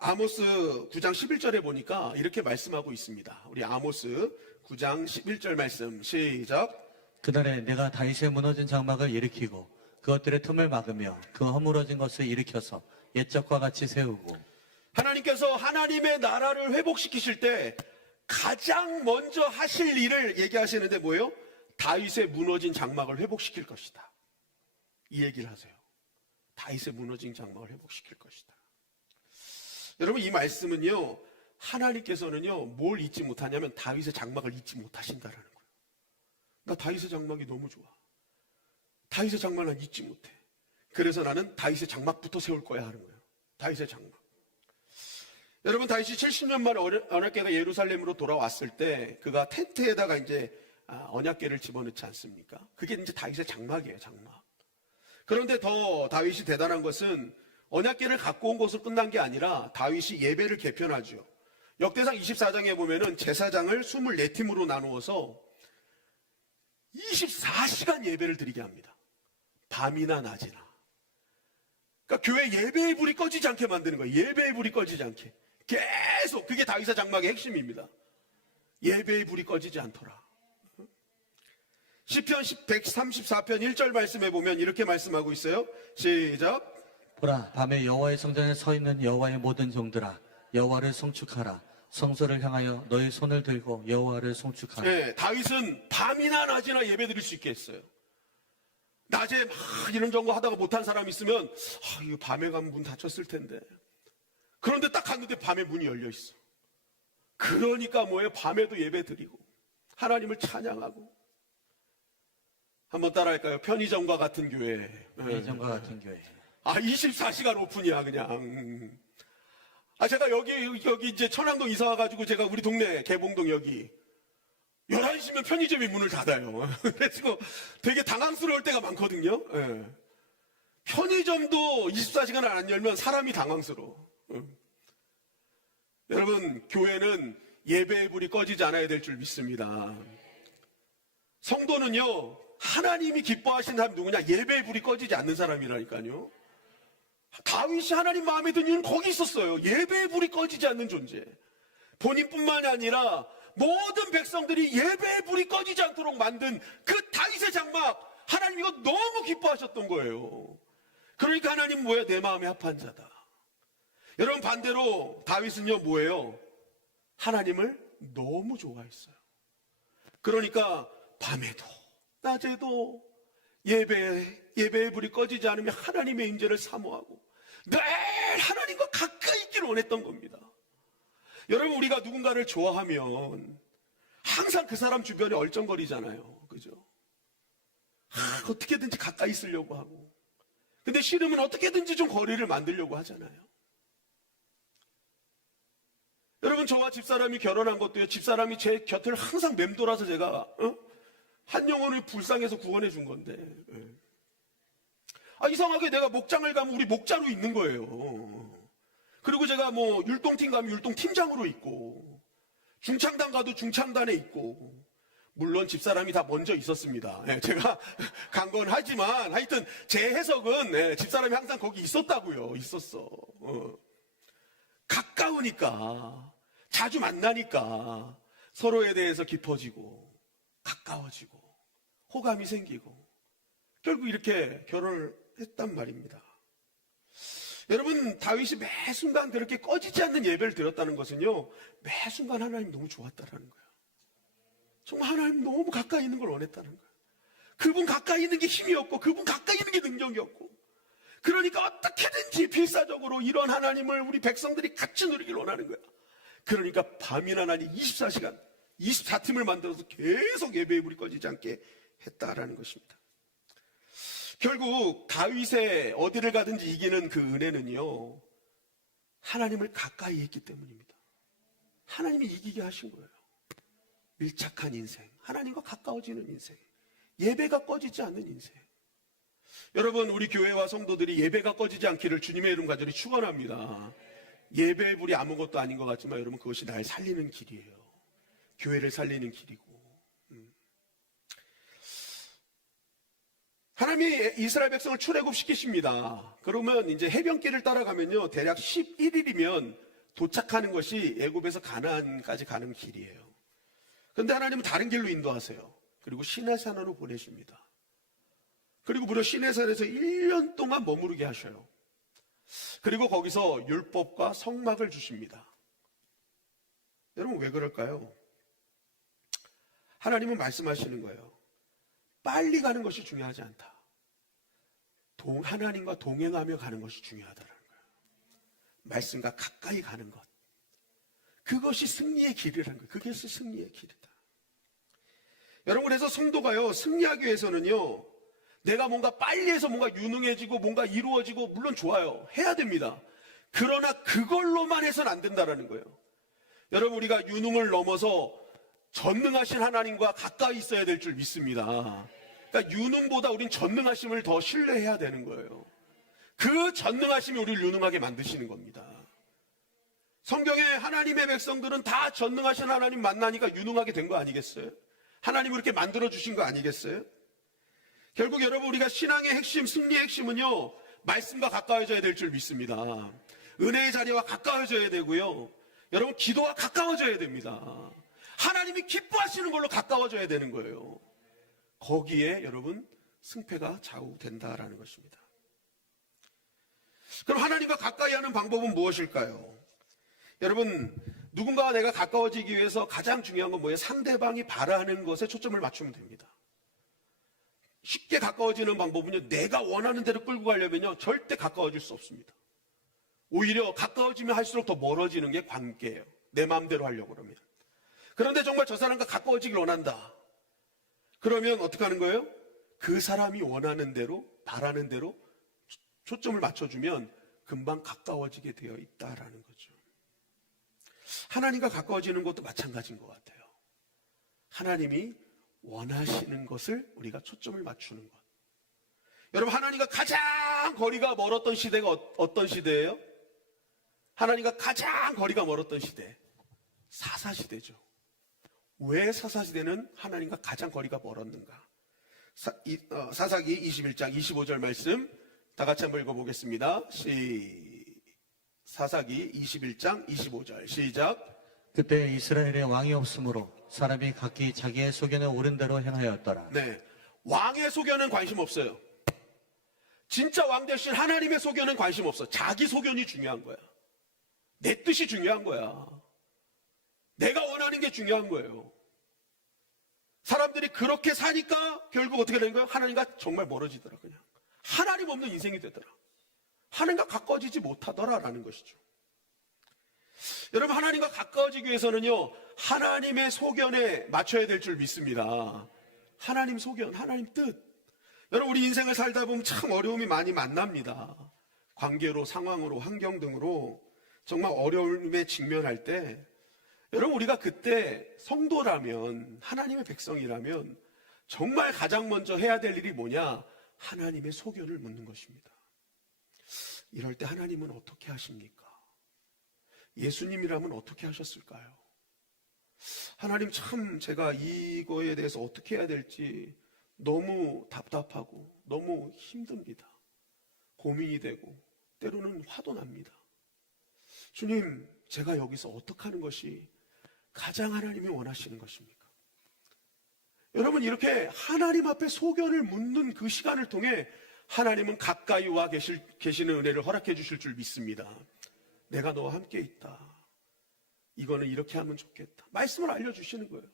아모스 9장 11절에 보니까 이렇게 말씀하고 있습니다. 우리 아모스 9장 11절 말씀 시작. 그날에 내가 다윗의 무너진 장막을 일으키고 그것들의 틈을 막으며 그 허물어진 것을 일으켜서 옛적과 같이 세우고. 하나님께서 하나님의 나라를 회복시키실 때 가장 먼저 하실 일을 얘기하시는데 뭐예요? 다윗의 무너진 장막을 회복시킬 것이다. 이 얘기를 하세요. 다윗의 무너진 장막을 회복시킬 것이다. 여러분, 이 말씀은요, 하나님께서는요, 뭘 잊지 못하냐면 다윗의 장막을 잊지 못하신다라는 거예요. 나 다윗의 장막이 너무 좋아. 다윗의 장막을 난 잊지 못해. 그래서 나는 다윗의 장막부터 세울 거야 하는 거예요. 다윗의 장막. 여러분, 다윗이 70년 만에 언약궤가 예루살렘으로 돌아왔을 때 그가 텐트에다가 이제 언약궤를 집어넣지 않습니까? 그게 이제 다윗의 장막이에요, 장막. 그런데 더 다윗이 대단한 것은 언약궤를 갖고 온 것으로 끝난 게 아니라 다윗이 예배를 개편하죠. 역대상 24장에 보면은 제사장을 24팀으로 나누어서 24시간 예배를 드리게 합니다. 밤이나 낮이나. 그러니까 교회 예배의 불이 꺼지지 않게 만드는 거예요. 예배의 불이 꺼지지 않게. 계속 그게 다윗의 장막의 핵심입니다. 예배의 불이 꺼지지 않더라. 시편 134편 1절 말씀에 보면 이렇게 말씀하고 있어요. 시작. 보라, 밤에 여호와의 성전에 서 있는 여호와의 모든 종들아, 여호와를 송축하라. 성소를 향하여 너희 손을 들고 여호와를 송축하라. 네, 다윗은 밤이나 낮이나 예배 드릴 수 있게 했어요. 낮에 막 이런저런 하다가 못한 사람이 있으면 이거 밤에 가면 문 닫혔을 텐데. 그런데 딱 갔는데 밤에 문이 열려 있어. 그러니까 뭐예요? 밤에도 예배 드리고 하나님을 찬양하고. 한번 따라할까요? 편의점과 같은 교회. 예전과 같은 교회. 24시간 오픈이야 그냥. 제가 여기 이제 천왕동 이사 와가지고 제가 우리 동네 개봉동 여기 11시면 편의점이 문을 닫아요. 그래서 되게 당황스러울 때가 많거든요. 예. 편의점도 24시간을 안 열면 사람이 당황스러워. 여러분, 교회는 예배의 불이 꺼지지 않아야 될 줄 믿습니다. 성도는요, 하나님이 기뻐하시는 사람이 누구냐? 예배의 불이 꺼지지 않는 사람이라니까요. 다윗이 하나님 마음에 든 이유는 거기 있었어요. 예배의 불이 꺼지지 않는 존재. 본인뿐만이 아니라 모든 백성들이 예배의 불이 꺼지지 않도록 만든 그 다윗의 장막, 하나님 이거 너무 기뻐하셨던 거예요. 그러니까 하나님 뭐예요? 내 마음에 합한 자다. 여러분, 반대로 다윗은요 뭐예요? 하나님을 너무 좋아했어요. 그러니까 밤에도 낮에도 예배의 불이 꺼지지 않으면 하나님의 임재를 사모하고 늘 하나님과 가까이 있기를 원했던 겁니다. 여러분, 우리가 누군가를 좋아하면 항상 그 사람 주변에 얼쩡거리잖아요. 그죠? 어떻게든지 가까이 있으려고 하고. 근데 싫으면 어떻게든지 좀 거리를 만들려고 하잖아요. 여러분, 저와 집사람이 결혼한 것도요, 집사람이 제 곁을 항상 맴돌아서 제가 한 영혼을 불쌍해서 구원해 준 건데, 이상하게 내가 목장을 가면 우리 목자로 있는 거예요. 그리고 제가 뭐 율동팀 가면 율동팀장으로 있고, 중창단 가도 중창단에 있고, 물론 집사람이 다 먼저 있었습니다. 제가 간 건 하지만 하여튼 제 해석은 집사람이 항상 거기 있었다고요. 있었어. 가까우니까, 자주 만나니까 서로에 대해서 깊어지고 가까워지고 호감이 생기고 결국 이렇게 결혼을 했단 말입니다. 여러분, 다윗이 매 순간 그렇게 꺼지지 않는 예배를 드렸다는 것은요, 매 순간 하나님 너무 좋았다라는 거예요. 정말 하나님 너무 가까이 있는 걸 원했다는 거예요. 그분 가까이 있는 게 힘이었고, 그분 가까이 있는 게 능력이었고, 그러니까 어떻게든지 필사적으로 이런 하나님을 우리 백성들이 같이 누리길 원하는 거야. 그러니까 밤이나 낮이 24시간 24팀을 만들어서 계속 예배의 불이 꺼지지 않게 했다라는 것입니다. 결국 다윗의 어디를 가든지 이기는 그 은혜는요, 하나님을 가까이 했기 때문입니다. 하나님이 이기게 하신 거예요. 밀착한 인생, 하나님과 가까워지는 인생, 예배가 꺼지지 않는 인생. 여러분, 우리 교회와 성도들이 예배가 꺼지지 않기를 주님의 이름 간절히 축원합니다. 예배의 불이 아무것도 아닌 것 같지만 여러분, 그것이 날 살리는 길이에요. 교회를 살리는 길이고. 하나님이 이스라엘 백성을 출애굽시키십니다. 그러면 이제 해변길을 따라가면요, 대략 11일이면 도착하는 것이 애굽에서 가나안까지 가는 길이에요. 그런데 하나님은 다른 길로 인도하세요. 그리고 시내산으로 보내십니다. 그리고 무려 시내산에서 1년 동안 머무르게 하셔요. 그리고 거기서 율법과 성막을 주십니다. 여러분, 왜 그럴까요? 하나님은 말씀하시는 거예요. 빨리 가는 것이 중요하지 않다. 하나님과 동행하며 가는 것이 중요하다는 거예요. 말씀과 가까이 가는 것. 그것이 승리의 길이라는 거예요. 그것이 승리의 길이다. 여러분, 그래서 성도가요, 승리하기 위해서는요, 내가 뭔가 빨리 해서 뭔가 유능해지고 뭔가 이루어지고 물론 좋아요. 해야 됩니다. 그러나 그걸로만 해서는 안 된다라는 거예요. 여러분, 우리가 유능을 넘어서 전능하신 하나님과 가까이 있어야 될 줄 믿습니다. 그러니까 유능보다 우린 전능하심을 더 신뢰해야 되는 거예요. 그 전능하심이 우리를 유능하게 만드시는 겁니다. 성경에 하나님의 백성들은 다 전능하신 하나님 만나니까 유능하게 된 거 아니겠어요? 하나님 그렇게 만들어주신 거 아니겠어요? 결국 여러분, 우리가 신앙의 핵심, 승리의 핵심은요, 말씀과 가까워져야 될 줄 믿습니다. 은혜의 자리와 가까워져야 되고요, 여러분, 기도와 가까워져야 됩니다. 하나님이 기뻐하시는 걸로 가까워져야 되는 거예요. 거기에 여러분, 승패가 좌우된다라는 것입니다. 그럼 하나님과 가까이 하는 방법은 무엇일까요? 여러분, 누군가와 내가 가까워지기 위해서 가장 중요한 건 뭐예요? 상대방이 바라는 것에 초점을 맞추면 됩니다. 쉽게 가까워지는 방법은요, 내가 원하는 대로 끌고 가려면요, 절대 가까워질 수 없습니다. 오히려 가까워지면 할수록 더 멀어지는 게 관계예요. 내 마음대로 하려고 그러면. 그런데 정말 저 사람과 가까워지길 원한다. 그러면 어떻게 하는 거예요? 그 사람이 원하는 대로, 바라는 대로 초점을 맞춰주면 금방 가까워지게 되어 있다라는 거죠. 하나님과 가까워지는 것도 마찬가지인 것 같아요. 하나님이 원하시는 것을 우리가 초점을 맞추는 것. 여러분, 하나님과 가장 거리가 멀었던 시대가 어떤 시대예요? 하나님과 가장 거리가 멀었던 시대, 사사시대죠. 왜 사사시대는 하나님과 가장 거리가 멀었는가? 사사기 21장 25절 말씀 다 같이 한번 읽어보겠습니다. 사사기 21장 25절 시작. 그때 이스라엘에 왕이 없으므로 사람이 각기 자기의 소견에 옳은 대로 행하였더라. 네, 왕의 소견은 관심 없어요. 진짜 왕 대신 하나님의 소견은 관심 없어. 자기 소견이 중요한 거야. 내 뜻이 중요한 거야. 내가 원하는 게 중요한 거예요. 사람들이 그렇게 사니까 결국 어떻게 되는 거예요? 하나님과 정말 멀어지더라. 그냥 하나님 없는 인생이 되더라. 하나님과 가까워지지 못하더라라는 것이죠. 여러분, 하나님과 가까워지기 위해서는요, 하나님의 소견에 맞춰야 될 줄 믿습니다. 하나님 소견, 하나님 뜻. 여러분, 우리 인생을 살다 보면 참 어려움이 많이 만납니다. 관계로, 상황으로, 환경 등으로 정말 어려움에 직면할 때, 여러분, 우리가 그때 성도라면, 하나님의 백성이라면 정말 가장 먼저 해야 될 일이 뭐냐? 하나님의 소견을 묻는 것입니다. 이럴 때 하나님은 어떻게 하십니까? 예수님이라면 어떻게 하셨을까요? 하나님, 참 제가 이거에 대해서 어떻게 해야 될지 너무 답답하고 너무 힘듭니다. 고민이 되고 때로는 화도 납니다. 주님, 제가 여기서 어떻게 하는 것이 가장 하나님이 원하시는 것입니까? 여러분, 이렇게 하나님 앞에 소견을 묻는 그 시간을 통해 하나님은 가까이 와 계시는 은혜를 허락해 주실 줄 믿습니다. 내가 너와 함께 있다. 이거는 이렇게 하면 좋겠다. 말씀을 알려주시는 거예요.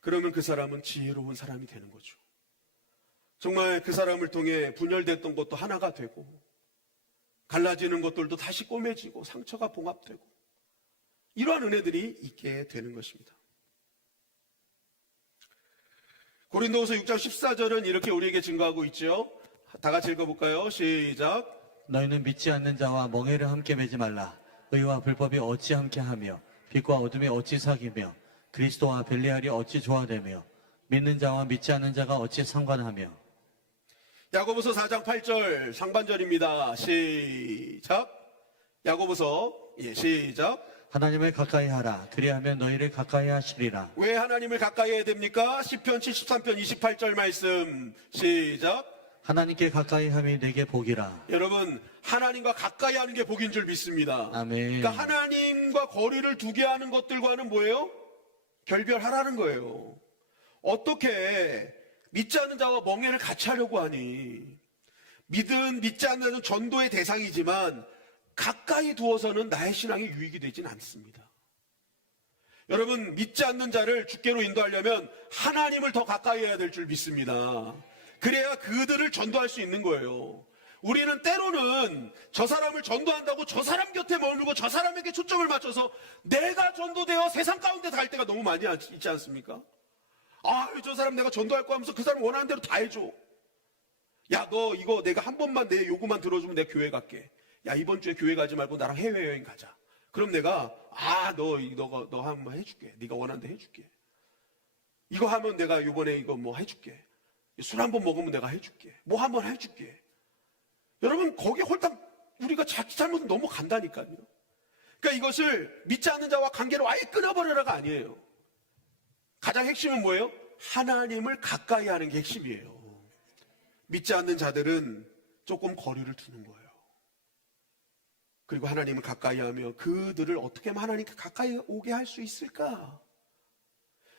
그러면 그 사람은 지혜로운 사람이 되는 거죠. 정말 그 사람을 통해 분열됐던 것도 하나가 되고, 갈라지는 것들도 다시 꼬매지고, 상처가 봉합되고, 이러한 은혜들이 있게 되는 것입니다. 고린도후서 6장 14절은 이렇게 우리에게 증거하고 있죠. 다 같이 읽어볼까요? 시작. 너희는 믿지 않는 자와 멍에를 함께 매지 말라. 의와 불법이 어찌 함께하며 빛과 어둠이 어찌 사귀며 그리스도와 벨리알이 어찌 조화되며 믿는 자와 믿지 않는 자가 어찌 상관하며. 야고보서 4장 8절 상반절입니다. 시작. 야고보서 시작. 하나님을 가까이 하라. 그리하면 너희를 가까이 하시리라. 왜 하나님을 가까이 해야 됩니까? 시편 73편 28절 말씀 시작. 하나님께 가까이 함이 내게 복이라. 여러분, 하나님과 가까이 하는 게 복인 줄 믿습니다. 아멘. 그러니까 하나님과 거리를 두게 하는 것들과는 뭐예요? 결별하라는 거예요. 어떻게 믿지 않는 자와 멍에를 같이 하려고 하니? 믿지 않는 자는 전도의 대상이지만 가까이 두어서는 나의 신앙이 유익이 되진 않습니다. 여러분, 믿지 않는 자를 주께로 인도하려면 하나님을 더 가까이 해야 될 줄 믿습니다. 그래야 그들을 전도할 수 있는 거예요. 우리는 때로는 저 사람을 전도한다고 저 사람 곁에 머물고 저 사람에게 초점을 맞춰서 내가 전도되어 세상 가운데 갈 때가 너무 많이 있지 않습니까? 아, 저 사람 내가 전도할 거 하면서 그 사람 원하는 대로 다 해줘. 야, 너 이거 내가 한 번만 내 요구만 들어주면 내가 교회 갈게. 야, 이번 주에 교회 가지 말고 나랑 해외여행 가자. 그럼 내가 너 한번 해줄게. 네가 원하는 데 해줄게. 이거 하면 내가 이번에 이거 뭐 해줄게. 술 한 번 먹으면 내가 해줄게. 뭐 한 번 해줄게. 여러분, 거기에 홀딱 우리가 자칫 잘못은 너무 간다니까요. 그러니까 이것을 믿지 않는 자와 관계를 아예 끊어버려라가 아니에요. 가장 핵심은 뭐예요? 하나님을 가까이 하는 게 핵심이에요. 믿지 않는 자들은 조금 거리를 두는 거예요. 그리고 하나님을 가까이 하며 그들을 어떻게 하면 하나님께 가까이 오게 할 수 있을까?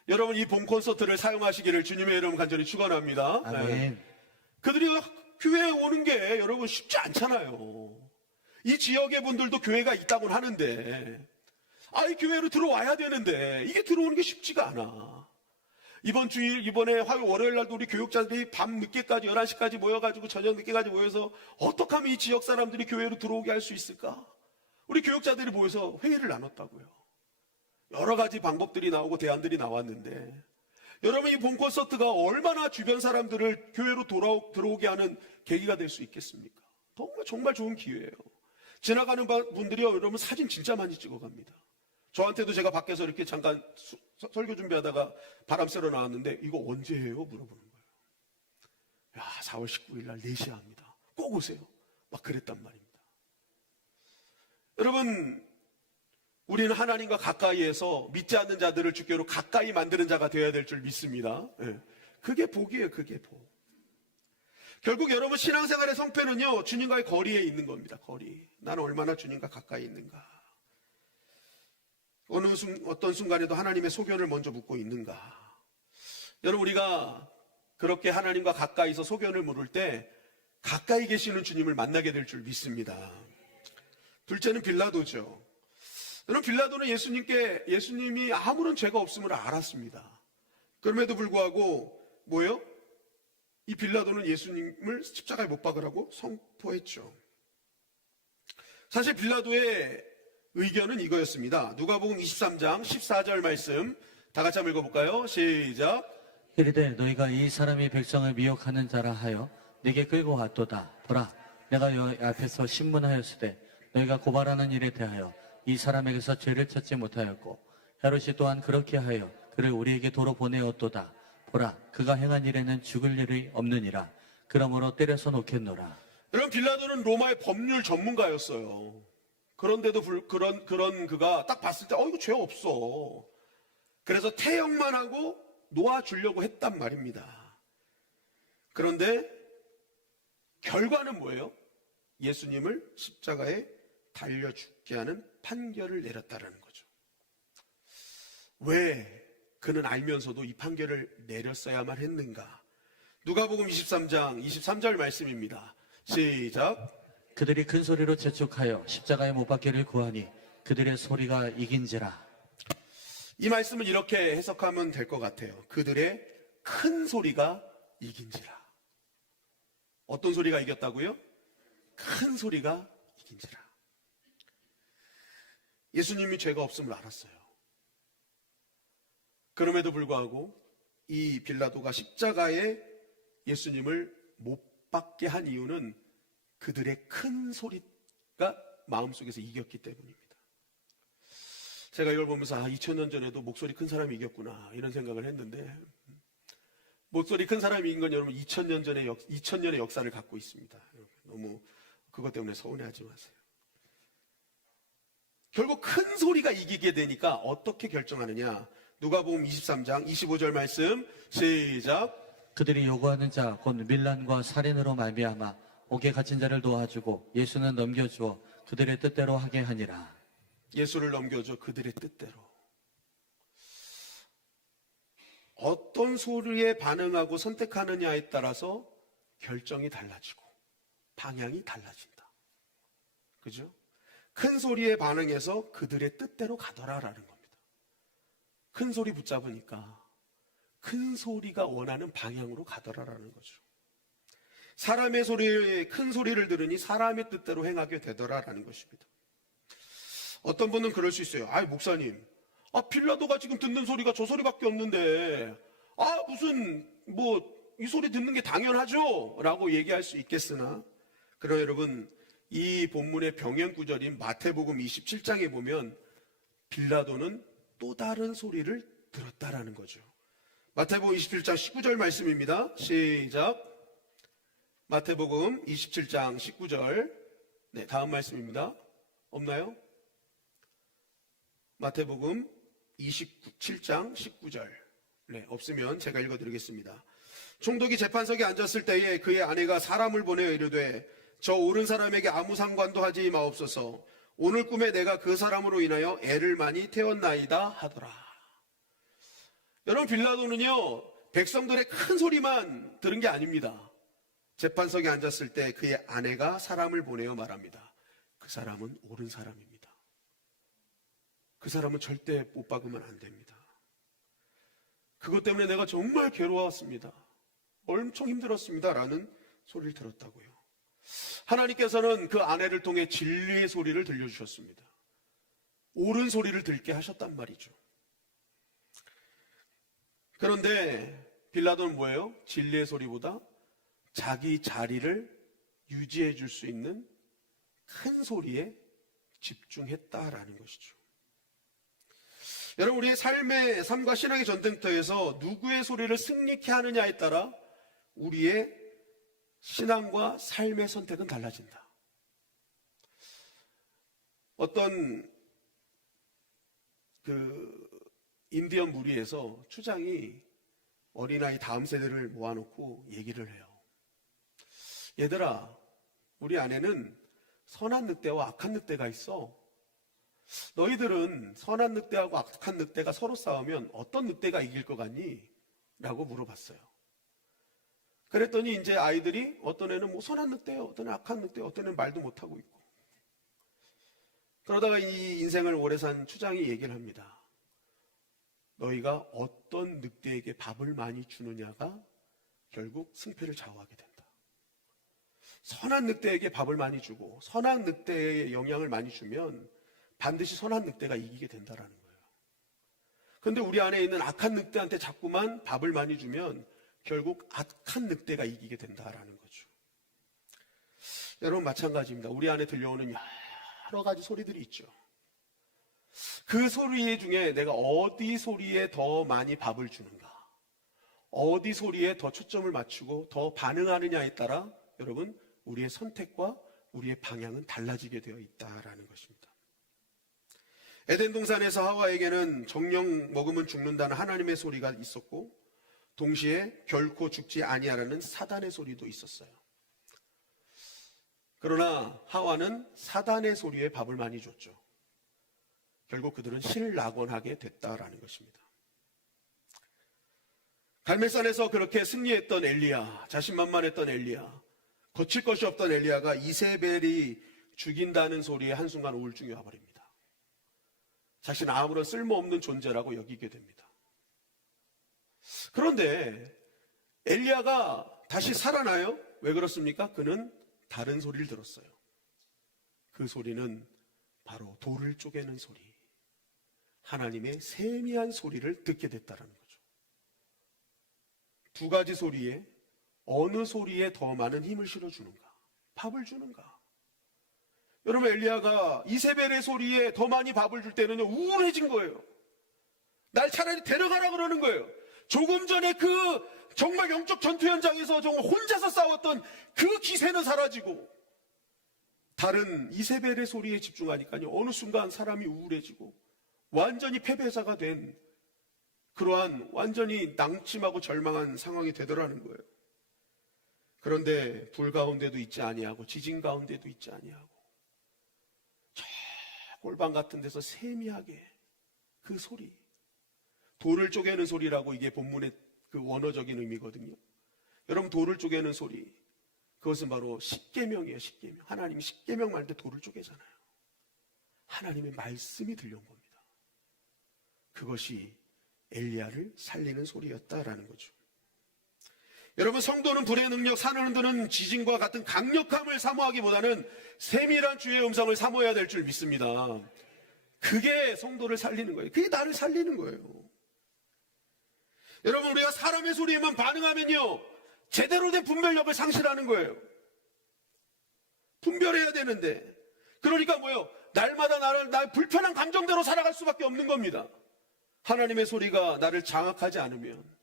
여러분, 이 봄 콘서트를 사용하시기를 주님의 이름 간절히 축원합니다. 아멘. 그들이 교회에 오는 게 여러분 쉽지 않잖아요. 이 지역의 분들도 교회가 있다고는 하는데, 이 교회로 들어와야 되는데 이게 들어오는 게 쉽지가 않아. 이번에 월요일 날도 우리 교육자들이 밤 늦게까지 11시까지 모여가지고 저녁 늦게까지 모여서 어떻게 하면 이 지역 사람들이 교회로 들어오게 할 수 있을까? 우리 교육자들이 모여서 회의를 나눴다고요. 여러 가지 방법들이 나오고 대안들이 나왔는데, 여러분, 이 봄 콘서트가 얼마나 주변 사람들을 교회로 들어오게 하는 계기가 될 수 있겠습니까? 정말 좋은 기회예요. 지나가는 분들이요, 여러분 사진 진짜 많이 찍어갑니다. 저한테도 제가 밖에서 이렇게 잠깐 설교 준비하다가 바람 쐬러 나왔는데 이거 언제 해요? 물어보는 거예요. 4월 19일 날 4시에 합니다. 꼭 오세요. 막 그랬단 말입니다. 여러분, 우리는 하나님과 가까이에서 믿지 않는 자들을 주께로 가까이 만드는 자가 되어야 될 줄 믿습니다. 그게 복이에요. 그게 복. 결국 여러분 신앙생활의 성패는요, 주님과의 거리에 있는 겁니다. 거리. 나는 얼마나 주님과 가까이 있는가. 어떤 순간에도 하나님의 소견을 먼저 묻고 있는가. 여러분, 우리가 그렇게 하나님과 가까이서 소견을 물을 때 가까이 계시는 주님을 만나게 될 줄 믿습니다. 둘째는 빌라도죠. 여러분, 빌라도는 예수님이 아무런 죄가 없음을 알았습니다. 그럼에도 불구하고 뭐예요? 이 빌라도는 예수님을 십자가에 못 박으라고 선포했죠. 사실 빌라도의 의견은 이거였습니다. 누가복음 23장 14절 말씀 다 같이 한번 읽어볼까요? 시작. 이르되 너희가 이 사람이 백성을 미혹하는 자라 하여 네게 끌고 왔도다. 보라, 내가 너희 앞에서 신문하였으되 너희가 고발하는 일에 대하여 이 사람에게서 죄를 찾지 못하였고 헤롯이 또한 그렇게 하여 그를 우리에게 도로 보내었도다. 보라, 그가 행한 일에는 죽을 일이 없느니라. 그러므로 때려서 놓겠노라. 여러분, 빌라도는 로마의 법률 전문가였어요. 그런데도 그런 그가 딱 봤을 때 이거 죄 없어. 그래서 태형만 하고 놓아주려고 했단 말입니다. 그런데 결과는 뭐예요? 예수님을 십자가에 달려 죽게 하는 판결을 내렸다라는 거죠. 왜 그는 알면서도 이 판결을 내렸어야만 했는가? 누가복음 23장 23절 말씀입니다. 시작. 그들이 큰 소리로 재촉하여 십자가에 못 박기를 구하니 그들의 소리가 이긴지라. 이 말씀은 이렇게 해석하면 될 것 같아요. 그들의 큰 소리가 이긴지라. 어떤 소리가 이겼다고요? 큰 소리가 이긴지라. 예수님이 죄가 없음을 알았어요. 그럼에도 불구하고 이 빌라도가 십자가에 예수님을 못 박게 한 이유는 그들의 큰 소리가 마음속에서 이겼기 때문입니다. 제가 이걸 보면서 2000년 전에도 목소리 큰 사람이 이겼구나 이런 생각을 했는데, 목소리 큰 사람이 이긴 건 여러분 2000년의 역사를 갖고 있습니다. 너무 그것 때문에 서운해하지 마세요. 결국 큰 소리가 이기게 되니까 어떻게 결정하느냐? 누가복음 23장 25절 말씀 시작. 그들이 요구하는 자 곧 밀란과 살인으로 말미암아 옥에 갇힌 자를 도와주고 예수는 넘겨주어 그들의 뜻대로 하게 하니라. 예수를 넘겨줘 그들의 뜻대로. 어떤 소리에 반응하고 선택하느냐에 따라서 결정이 달라지고 방향이 달라진다. 그죠? 큰 소리에 반응해서 그들의 뜻대로 가더라라는 겁니다. 큰 소리 붙잡으니까 큰 소리가 원하는 방향으로 가더라라는 거죠. 사람의 소리에 큰 소리를 들으니 사람의 뜻대로 행하게 되더라라는 것입니다. 어떤 분은 그럴 수 있어요. 목사님, 빌라도가 지금 듣는 소리가 저 소리밖에 없는데 무슨 이 소리 듣는 게 당연하죠? 라고 얘기할 수 있겠으나, 그러나 여러분, 이 본문의 병행 구절인 마태복음 27장에 보면 빌라도는 또 다른 소리를 들었다라는 거죠. 마태복음 27장 19절 말씀입니다. 시작. 마태복음 27장 19절. 네, 다음 말씀입니다. 없나요? 마태복음 27장 19절. 네, 없으면 제가 읽어드리겠습니다. 총독이 재판석에 앉았을 때에 그의 아내가 사람을 보내어 이르되 저 옳은 사람에게 아무 상관도 하지 마옵소서. 오늘 꿈에 내가 그 사람으로 인하여 애를 많이 태웠나이다 하더라. 여러분, 빌라도는요 백성들의 큰 소리만 들은 게 아닙니다. 재판석에 앉았을 때 그의 아내가 사람을 보내어 말합니다. 그 사람은 옳은 사람입니다. 그 사람은 절대 못 박으면 안 됩니다. 그것 때문에 내가 정말 괴로웠습니다. 엄청 힘들었습니다. 라는 소리를 들었다고요. 하나님께서는 그 아내를 통해 진리의 소리를 들려주셨습니다. 옳은 소리를 듣게 하셨단 말이죠. 그런데 빌라도는 뭐예요? 진리의 소리보다 자기 자리를 유지해 줄 수 있는 큰 소리에 집중했다라는 것이죠. 여러분, 우리의 삶과 신앙의 전쟁터에서 누구의 소리를 승리케 하느냐에 따라 우리의 신앙과 삶의 선택은 달라진다. 어떤 인디언 무리에서 추장이 어린아이 다음 세대를 모아놓고 얘기를 해요. 얘들아, 우리 안에는 선한 늑대와 악한 늑대가 있어. 너희들은 선한 늑대하고 악한 늑대가 서로 싸우면 어떤 늑대가 이길 것 같니? 라고 물어봤어요. 그랬더니 이제 아이들이 어떤 애는 뭐 선한 늑대요, 어떤 애는 악한 늑대요, 어떤 애는 말도 못하고 있고. 그러다가 이 인생을 오래 산 추장이 얘기를 합니다. 너희가 어떤 늑대에게 밥을 많이 주느냐가 결국 승패를 좌우하게 된다. 선한 늑대에게 밥을 많이 주고 선한 늑대에 영향을 많이 주면 반드시 선한 늑대가 이기게 된다라는 거예요. 그런데 우리 안에 있는 악한 늑대한테 자꾸만 밥을 많이 주면 결국 악한 늑대가 이기게 된다라는 거죠. 여러분, 마찬가지입니다. 우리 안에 들려오는 여러 가지 소리들이 있죠. 그 소리 중에 내가 어디 소리에 더 많이 밥을 주는가, 어디 소리에 더 초점을 맞추고 더 반응하느냐에 따라 여러분, 우리의 선택과 우리의 방향은 달라지게 되어 있다라는 것입니다. 에덴 동산에서 하와에게는 정령 먹으면 죽는다는 하나님의 소리가 있었고, 동시에 결코 죽지 아니하라는 사단의 소리도 있었어요. 그러나 하와는 사단의 소리에 밥을 많이 줬죠. 결국 그들은 실낙원하게 됐다라는 것입니다. 갈멜산에서 그렇게 승리했던 엘리야, 자신만만했던 엘리야, 거칠 것이 없던 엘리야가 이세벨이 죽인다는 소리에 한순간 우울증이 와버립니다. 자신은 아무런 쓸모없는 존재라고 여기게 됩니다. 그런데 엘리야가 다시 살아나요? 왜 그렇습니까? 그는 다른 소리를 들었어요. 그 소리는 바로 돌을 쪼개는 소리, 하나님의 세미한 소리를 듣게 됐다는 거죠. 두 가지 소리에 어느 소리에 더 많은 힘을 실어주는가? 밥을 주는가? 여러분, 엘리야가 이세벨의 소리에 더 많이 밥을 줄 때는 우울해진 거예요. 날 차라리 데려가라 그러는 거예요. 조금 전에 그 정말 영적 전투 현장에서 정말 혼자서 싸웠던 그 기세는 사라지고 다른 이세벨의 소리에 집중하니까요, 어느 순간 사람이 우울해지고 완전히 패배자가 된 그러한 완전히 낙심하고 절망한 상황이 되더라는 거예요. 그런데 불 가운데도 있지 아니하고 지진 가운데도 있지 아니하고 저 골방 같은 데서 세미하게 그 소리, 돌을 쪼개는 소리라고 이게 본문의 그 원어적인 의미거든요. 여러분, 돌을 쪼개는 소리, 그것은 바로 십계명이에요. 십계명. 하나님이 십계명 말할 때 돌을 쪼개잖아요. 하나님의 말씀이 들려온 겁니다. 그것이 엘리야를 살리는 소리였다라는 거죠. 여러분, 성도는 불의 능력, 산을 흔드는 지진과 같은 강력함을 사모하기보다는 세밀한 주의 음성을 사모해야 될 줄 믿습니다. 그게 성도를 살리는 거예요. 그게 나를 살리는 거예요. 여러분, 우리가 사람의 소리에만 반응하면요, 제대로 된 분별력을 상실하는 거예요. 분별해야 되는데, 그러니까 뭐예요? 날마다 날 불편한 감정대로 살아갈 수밖에 없는 겁니다. 하나님의 소리가 나를 장악하지 않으면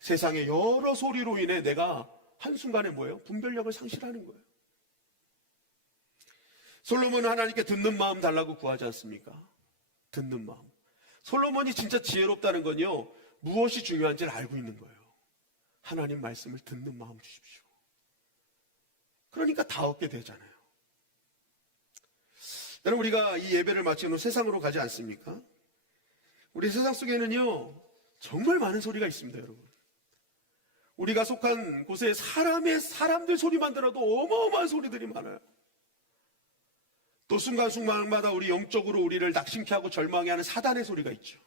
세상의 여러 소리로 인해 내가 한순간에 뭐예요? 분별력을 상실하는 거예요. 솔로몬은 하나님께 듣는 마음 달라고 구하지 않습니까? 듣는 마음. 솔로몬이 진짜 지혜롭다는 건요, 무엇이 중요한지를 알고 있는 거예요. 하나님 말씀을 듣는 마음 주십시오. 그러니까 다 얻게 되잖아요. 여러분, 우리가 이 예배를 마치고 세상으로 가지 않습니까? 우리 세상 속에는요, 정말 많은 소리가 있습니다, 여러분. 우리가 속한 곳에 사람들 소리만 들어도 어마어마한 소리들이 많아요. 또 순간순간마다 우리 영적으로 우리를 낙심케 하고 절망해 하는 사단의 소리가 있죠.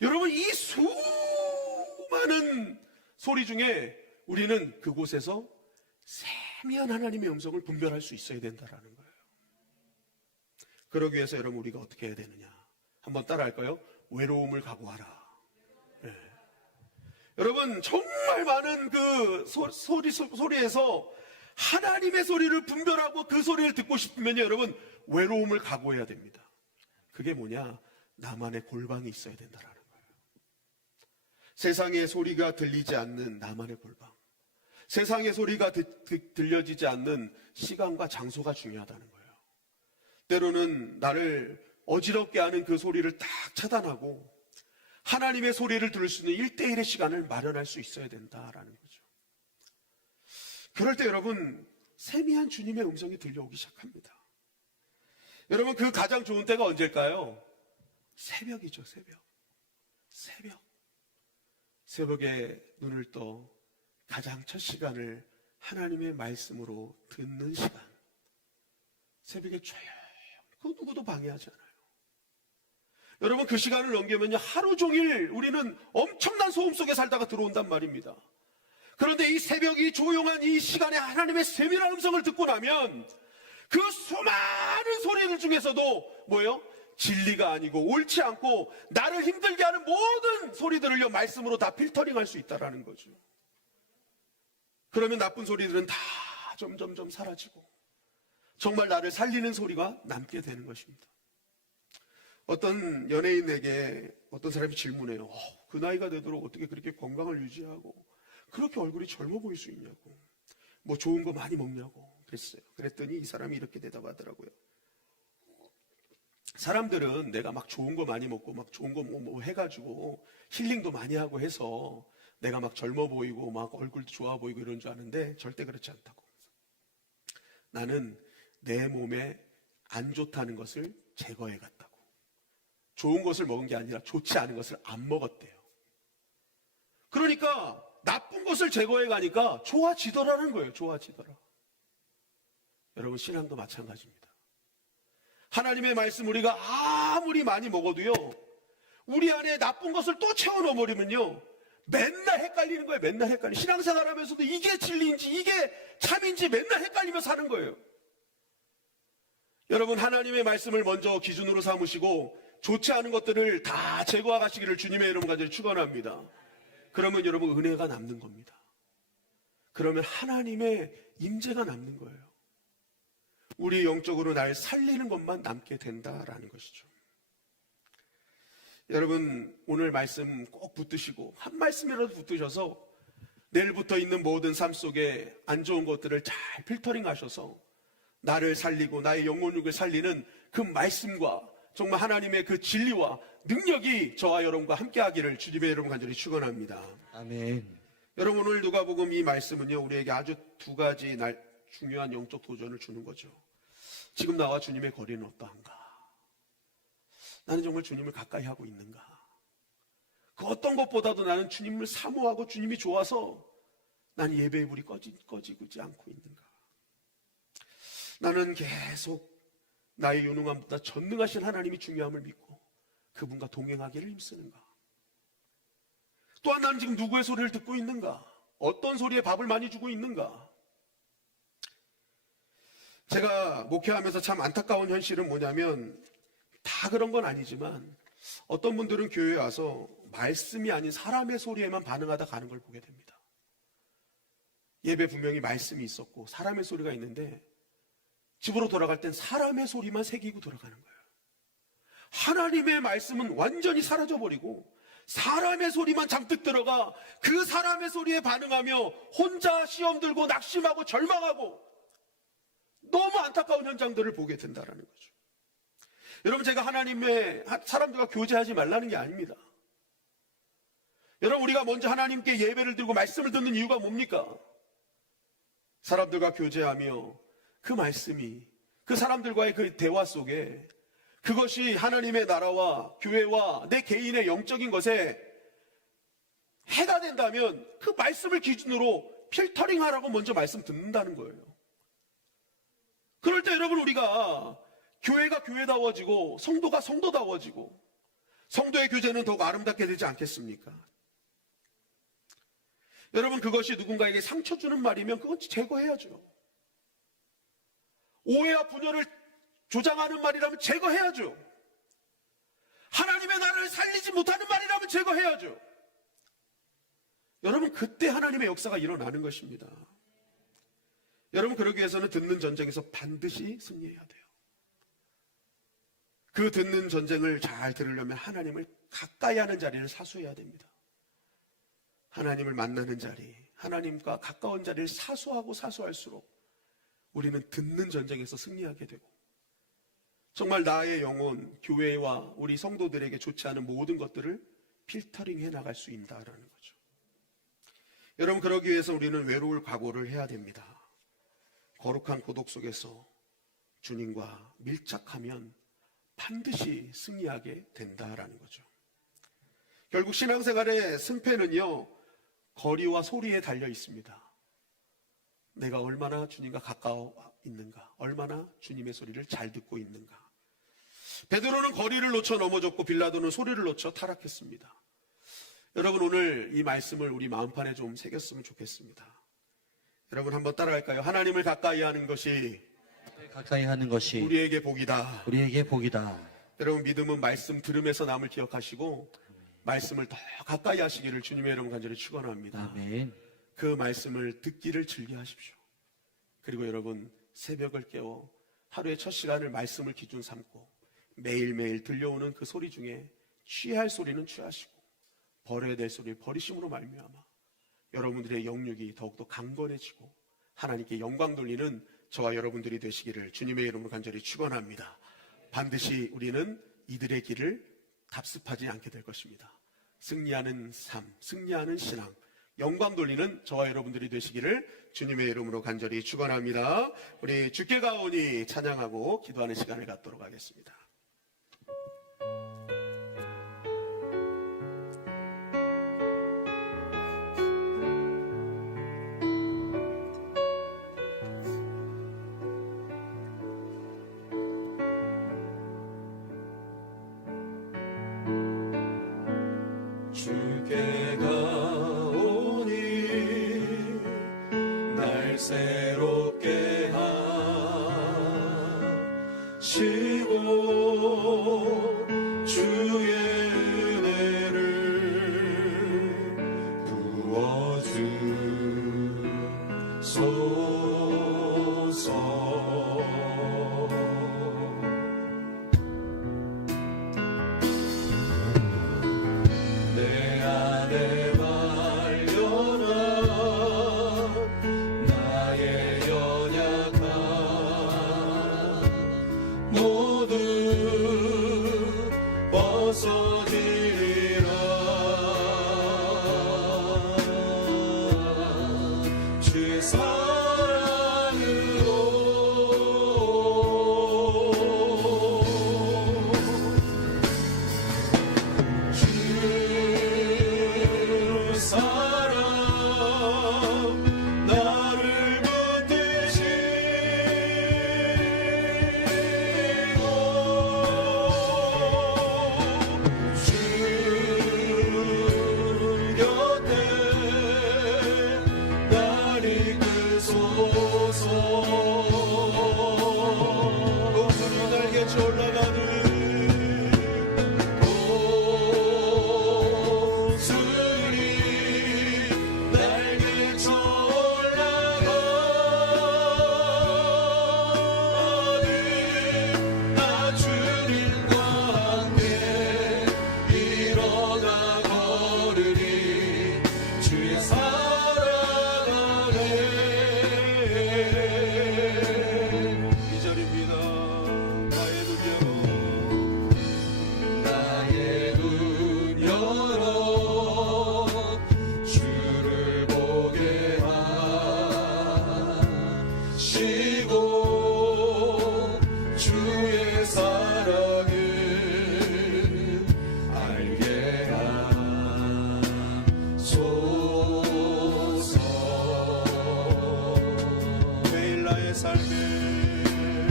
여러분, 이 수많은 소리 중에 우리는 그곳에서 세미한 하나님의 음성을 분별할 수 있어야 된다라는 거예요. 그러기 위해서 여러분, 우리가 어떻게 해야 되느냐? 한번 따라 할까요? 외로움을 각오하라. 네. 여러분, 정말 많은 그 소리에서 하나님의 소리를 분별하고 그 소리를 듣고 싶으면요, 여러분, 외로움을 각오해야 됩니다. 그게 뭐냐? 나만의 골방이 있어야 된다라는 거예요. 세상의 소리가 들리지 않는 나만의 골방. 세상의 소리가 들려지지 않는 시간과 장소가 중요하다는 거예요. 때로는 나를 어지럽게 하는 그 소리를 딱 차단하고 하나님의 소리를 들을 수 있는 1대1의 시간을 마련할 수 있어야 된다라는 거죠. 그럴 때 여러분, 세미한 주님의 음성이 들려오기 시작합니다. 여러분, 그 가장 좋은 때가 언제일까요? 새벽이죠, 새벽. 새벽에 눈을 떠 가장 첫 시간을 하나님의 말씀으로 듣는 시간. 새벽에 조용, 그 누구도 방해하지 않아요. 여러분, 그 시간을 넘기면요, 하루 종일 우리는 엄청난 소음 속에 살다가 들어온단 말입니다. 그런데 이 새벽이 조용한 이 시간에 하나님의 세밀한 음성을 듣고 나면 그 수많은 소리들 중에서도 뭐예요? 진리가 아니고 옳지 않고 나를 힘들게 하는 모든 소리들을요, 말씀으로 다 필터링할 수 있다라는 거죠. 그러면 나쁜 소리들은 다 점점점 사라지고 정말 나를 살리는 소리가 남게 되는 것입니다. 어떤 연예인에게 어떤 사람이 질문해요. 그 나이가 되도록 어떻게 그렇게 건강을 유지하고 그렇게 얼굴이 젊어 보일 수 있냐고, 뭐 좋은 거 많이 먹냐고 그랬어요. 그랬더니 이 사람이 이렇게 대답하더라고요. 사람들은 내가 막 좋은 거 많이 먹고 막 좋은 거 뭐 해가지고 힐링도 많이 하고 해서 내가 막 젊어 보이고 막 얼굴도 좋아 보이고 이런 줄 아는데 절대 그렇지 않다고. 나는 내 몸에 안 좋다는 것을 제거해 갔다고. 좋은 것을 먹은 게 아니라 좋지 않은 것을 안 먹었대요. 그러니까 나쁜 것을 제거해 가니까 좋아지더라는 거예요. 좋아지더라. 여러분, 신앙도 마찬가지입니다. 하나님의 말씀 우리가 아무리 많이 먹어도요, 우리 안에 나쁜 것을 또 채워 넣어버리면요, 맨날 헷갈리는 거예요. 맨날 헷갈리. 신앙생활 하면서도 이게 진리인지 이게 참인지 맨날 헷갈리며 사는 거예요. 여러분, 하나님의 말씀을 먼저 기준으로 삼으시고 좋지 않은 것들을 다 제거하시기를 주님의 이름 간절히 축원합니다. 그러면 여러분, 은혜가 남는 겁니다. 그러면 하나님의 임재가 남는 거예요. 우리 영적으로 날 살리는 것만 남게 된다라는 것이죠. 여러분, 오늘 말씀 꼭 붙드시고 한 말씀이라도 붙드셔서 내일부터 있는 모든 삶 속에 안 좋은 것들을 잘 필터링 하셔서 나를 살리고 나의 영혼육을 살리는 그 말씀과 정말 하나님의 그 진리와 능력이 저와 여러분과 함께 하기를 주님의 이름 간절히 축원합니다. 아멘. 여러분, 오늘 누가복음 이 말씀은요, 우리에게 아주 두 가지 중요한 영적 도전을 주는 거죠. 지금 나와 주님의 거리는 어떠한가? 나는 정말 주님을 가까이 하고 있는가? 그 어떤 것보다도 나는 주님을 사모하고 주님이 좋아서 나는 예배의 불이 꺼지지 않고 있는가? 나는 계속 나의 유능함보다 전능하신 하나님이 중요함을 믿고 그분과 동행하기를 힘쓰는가? 또한 나는 지금 누구의 소리를 듣고 있는가? 어떤 소리에 밥을 많이 주고 있는가? 제가 목회하면서 참 안타까운 현실은 뭐냐면, 다 그런 건 아니지만 어떤 분들은 교회에 와서 말씀이 아닌 사람의 소리에만 반응하다 가는 걸 보게 됩니다. 예배 분명히 말씀이 있었고 사람의 소리가 있는데 집으로 돌아갈 땐 사람의 소리만 새기고 돌아가는 거예요. 하나님의 말씀은 완전히 사라져버리고 사람의 소리만 잔뜩 들어가 그 사람의 소리에 반응하며 혼자 시험 들고 낙심하고 절망하고 너무 안타까운 현장들을 보게 된다는 거죠. 여러분, 제가 하나님의 사람들과 교제하지 말라는 게 아닙니다. 여러분, 우리가 먼저 하나님께 예배를 드리고 말씀을 듣는 이유가 뭡니까? 사람들과 교제하며 그 말씀이 그 사람들과의 그 대화 속에 그것이 하나님의 나라와 교회와 내 개인의 영적인 것에 해가 된다면 그 말씀을 기준으로 필터링하라고 먼저 말씀 듣는다는 거예요. 그럴 때 여러분, 우리가 교회가 교회다워지고 성도가 성도다워지고 성도의 교제는 더욱 아름답게 되지 않겠습니까? 여러분, 그것이 누군가에게 상처 주는 말이면 그건 제거해야죠. 오해와 분열을 조장하는 말이라면 제거해야죠. 하나님의 나라를 살리지 못하는 말이라면 제거해야죠. 여러분, 그때 하나님의 역사가 일어나는 것입니다. 여러분, 그러기 위해서는 듣는 전쟁에서 반드시 승리해야 돼요. 그 듣는 전쟁을 잘 들으려면 하나님을 가까이 하는 자리를 사수해야 됩니다. 하나님을 만나는 자리, 하나님과 가까운 자리를 사수하고 사수할수록 우리는 듣는 전쟁에서 승리하게 되고, 정말 나의 영혼, 교회와 우리 성도들에게 좋지 않은 모든 것들을 필터링해 나갈 수 있다라는 거죠. 여러분, 그러기 위해서 우리는 외로울 각오를 해야 됩니다. 거룩한 고독 속에서 주님과 밀착하면 반드시 승리하게 된다라는 거죠. 결국 신앙생활의 승패는요, 거리와 소리에 달려 있습니다. 내가 얼마나 주님과 가까워 있는가, 얼마나 주님의 소리를 잘 듣고 있는가. 베드로는 거리를 놓쳐 넘어졌고 빌라도는 소리를 놓쳐 타락했습니다. 여러분, 오늘 이 말씀을 우리 마음판에 좀 새겼으면 좋겠습니다. 여러분, 한번 따라할까요? 하나님을 가까이 하는 것이 우리에게 복이다. 우리에게 복이다. 여러분, 믿음은 말씀 들음에서 남을 기억하시고 말씀을 더 가까이 하시기를 주님의 이름 간절히 축원합니다. 아멘. 그 말씀을 듣기를 즐겨하십시오. 그리고 여러분, 새벽을 깨워 하루의 첫 시간을 말씀을 기준 삼고 매일매일 들려오는 그 소리 중에 취할 소리는 취하시고 버려야 될 소리를 버리심으로 말미암아 여러분들의 영육이 더욱더 강건해지고 하나님께 영광 돌리는 저와 여러분들이 되시기를 주님의 이름으로 간절히 축원합니다. 반드시 우리는 이들의 길을 답습하지 않게 될 것입니다. 승리하는 삶, 승리하는 신앙, 영광 돌리는 저와 여러분들이 되시기를 주님의 이름으로 간절히 축원합니다. 우리 주께 가오니 찬양하고 기도하는 시간을 갖도록 하겠습니다. 주께 가오니 날 새롭게 하시고 주의 은혜를 부어주소서. 삶에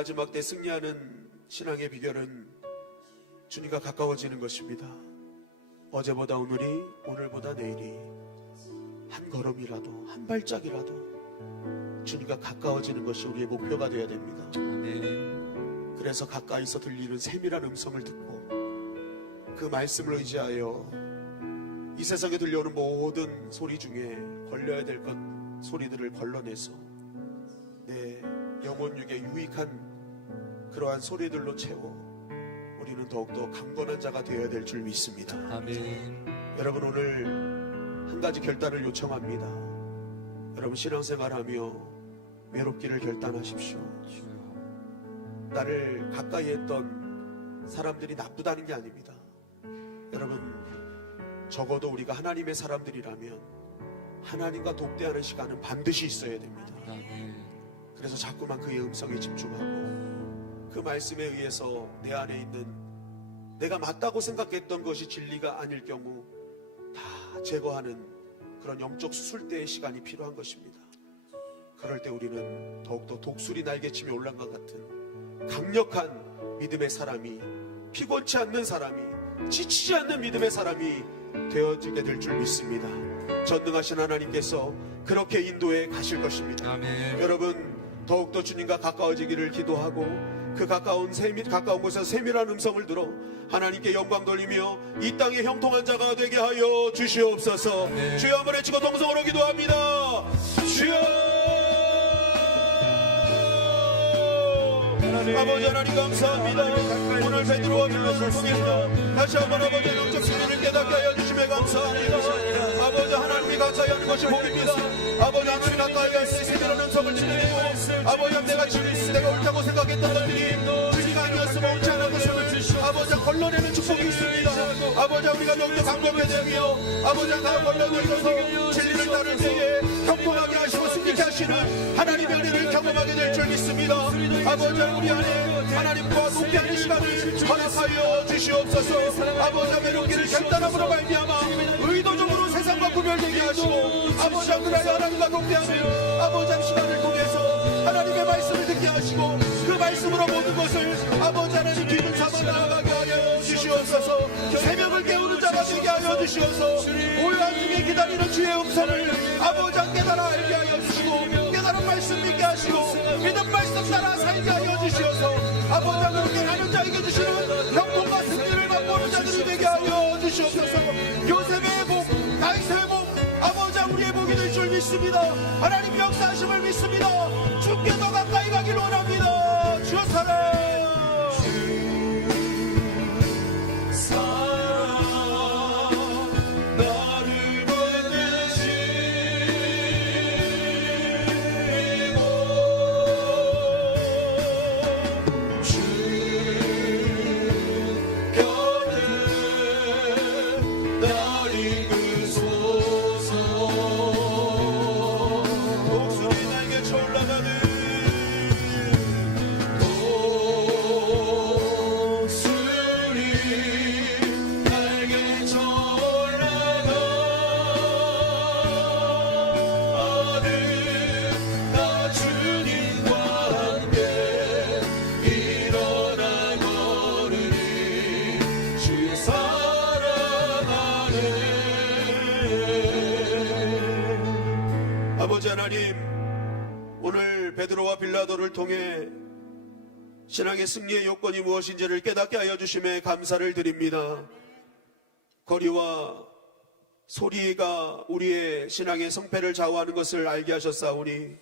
마지막 때 승리하는 신앙의 비결은 주님과 가까워지는 것입니다. 어제보다 오늘이, 오늘보다 내일이 한 걸음이라도, 한 발짝이라도 주님과 가까워지는 것이 우리의 목표가 되어야 됩니다. 아멘. 그래서 가까이서 들리는 세밀한 음성을 듣고 그 말씀을 의지하여 이 세상에 들려오는 모든 소리 중에 걸려야 될 것 소리들을 걸러내서 내 영혼 육에 유익한 그러한 소리들로 채워 우리는 더욱더 강건한 자가 되어야 될 줄 믿습니다. 아멘. 여러분, 오늘 한 가지 결단을 요청합니다. 여러분, 신앙생활하며 외롭기를 결단하십시오. 나를 가까이 했던 사람들이 나쁘다는 게 아닙니다. 여러분, 적어도 우리가 하나님의 사람들이라면 하나님과 독대하는 시간은 반드시 있어야 됩니다. 그래서 자꾸만 그의 음성에 집중하고 그 말씀에 의해서 내 안에 있는 내가 맞다고 생각했던 것이 진리가 아닐 경우 다 제거하는 그런 영적 수술대의 시간이 필요한 것입니다. 그럴 때 우리는 더욱더 독수리 날개침이 올라간 것 같은 강력한 믿음의 사람이, 피곤치 않는 사람이, 지치지 않는 믿음의 사람이 되어지게 될 줄 믿습니다. 전능하신 하나님께서 그렇게 인도해 가실 것입니다. 아멘. 여러분, 더욱더 주님과 가까워지기를 기도하고 그 가까운 곳에서 세밀한 음성을 들어 하나님께 영광 돌리며 이 땅의 형통한 자가 되게 하여 주시옵소서. 주여, 한번 외치고 동성으로 기도합니다. 주여, 아버지 하나님 감사합니다. 오늘 베드로와 빌라도를 통해서 다시 한번 아버지의 영적 승리를 깨닫게 하여 주심에 감사합니다. 아버지, 하나님이 가까이 하는 것이 복입니다. 아버지, 하나님 가까이 할 수 있는 음성을 지키고 아버지, 내가 옳다고 생각했던 것들이 진리가 아니었으면 옳지 않은 것을 아버지 걸러내는 축복이 있습니다. 아버지, 우리가 너무도 강건하게 되며 아버지 다 걸러내서 진리를 따를 때에 형통하게 하시고 승리케 하시는 하나님의 은혜를 경험하게 될 줄 믿습니다. 아버지, 우리 안에 하나님과 동행하는 시간을 허락하여 주시옵소서. 아버지, 외롭기를 결단함으로 말미암아 의도적으로 세상과 구별되게 하시고 아버지, 그날에 하나님과 동행하는 아버지 시간을 통해서 하나님의 말씀을 듣게 하시고 그 말씀으로 모든 것을 아버지 하나님 뒤를 잡아 나아가게 하여 주시옵소서. 새벽을 깨우는 자가 되게 하여 주시옵소서. 고요한 중에 기다리는 주의 음성을 아버지 깨달아 알게 하여 주시고 깨달은 말씀 믿게 하시고 믿음 말씀 따라 살게 하여 주시옵소서. 아버지, 그렇게 하는 자에게 주시는 형통과 승리를 맛보는 자들이 되게 하여 주시옵소서. 요셉의 복, 다윗의 복, 아버지 우리의 복이 될 줄 믿습니다. 하나님 역사하심을 믿습니다. 주께 더 가까이 가길 원합니다. 주여 사랑. 나를 보내시고 주 곁에 날 이끄소서. 목소리 날개 올라가는 아버지 하나님, 오늘 베드로와 빌라도를 통해 신앙의 승리의 요건이 무엇인지를 깨닫게 하여 주심에 감사를 드립니다. 거리와 소리가 우리의 신앙의 성패를 좌우하는 것을 알게 하셨사오니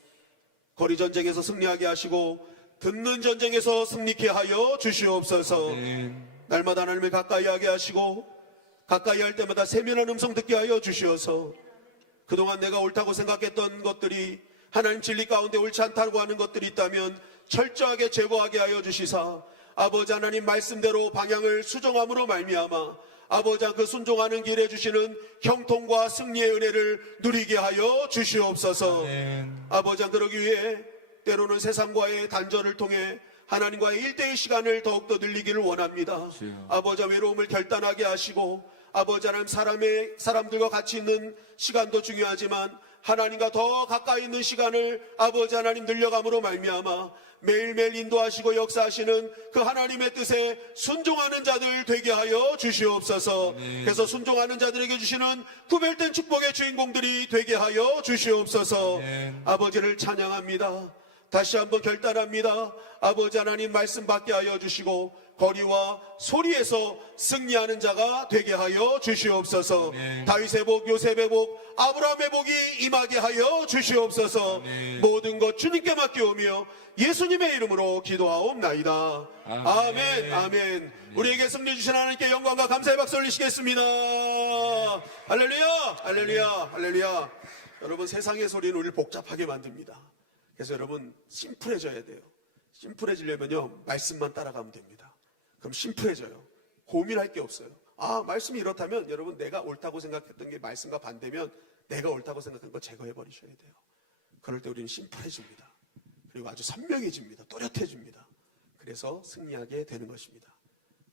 거리 전쟁에서 승리하게 하시고 듣는 전쟁에서 승리케 하여 주시옵소서. 날마다 하나님을 가까이 하게 하시고 가까이 할 때마다 세밀한 음성 듣게 하여 주시어서 그동안 내가 옳다고 생각했던 것들이 하나님 진리 가운데 옳지 않다고 하는 것들이 있다면 철저하게 제거하게 하여 주시사 아버지 하나님 말씀대로 방향을 수정함으로 말미암아 아버지 그 순종하는 길에 주시는 형통과 승리의 은혜를 누리게 하여 주시옵소서. 아버지 그러기 위해 때로는 세상과의 단절을 통해 하나님과의 일대의 시간을 더욱더 늘리기를 원합니다. 아버지 외로움을 결단하게 하시고 아버지 하나님 사람들과 같이 있는 시간도 중요하지만 하나님과 더 가까이 있는 시간을 아버지 하나님 늘려감으로 말미암아 매일매일 인도하시고 역사하시는 그 하나님의 뜻에 순종하는 자들 되게 하여 주시옵소서. 그래서 순종하는 자들에게 주시는 구별된 축복의 주인공들이 되게 하여 주시옵소서. 아버지를 찬양합니다. 다시 한번 결단합니다. 아버지 하나님 말씀 받게 하여 주시고 거리와 소리에서 승리하는 자가 되게 하여 주시옵소서. 다윗의 복, 요셉의 복, 아브라함의 복이 임하게 하여 주시옵소서. 모든 것 주님께 맡겨오며 예수님의 이름으로 기도하옵나이다. 아멘. 아멘. 우리에게 승리 주신 하나님께 영광과 감사의 박수 올리시겠습니다. 할렐루야, 할렐루야, 할렐루야. 여러분, 세상의 소리는 우리를 복잡하게 만듭니다. 그래서 여러분 심플해져야 돼요. 심플해지려면요 말씀만 따라가면 됩니다. 그럼 심플해져요. 고민할 게 없어요. 아, 말씀이 이렇다면 여러분, 내가 옳다고 생각했던 게 말씀과 반대면 내가 옳다고 생각한 거 제거해 버리셔야 돼요. 그럴 때 우리는 심플해집니다. 그리고 아주 선명해집니다. 또렷해집니다. 그래서 승리하게 되는 것입니다.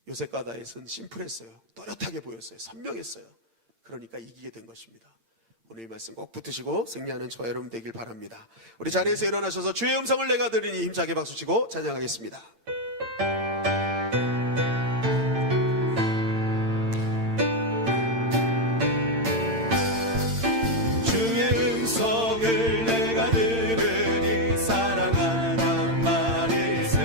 요셉과 다윗은 심플했어요. 또렷하게 보였어요. 선명했어요. 그러니까 이기게 된 것입니다. 오늘 이 말씀 꼭 붙으시고 승리하는 저와 여러분 되길 바랍니다. 우리 자리에서 일어나셔서 주의 음성을 내가 들으니 힘차게 박수치고 찬양하겠습니다. 주의 음성을 내가 들으니 사랑하란 말일세.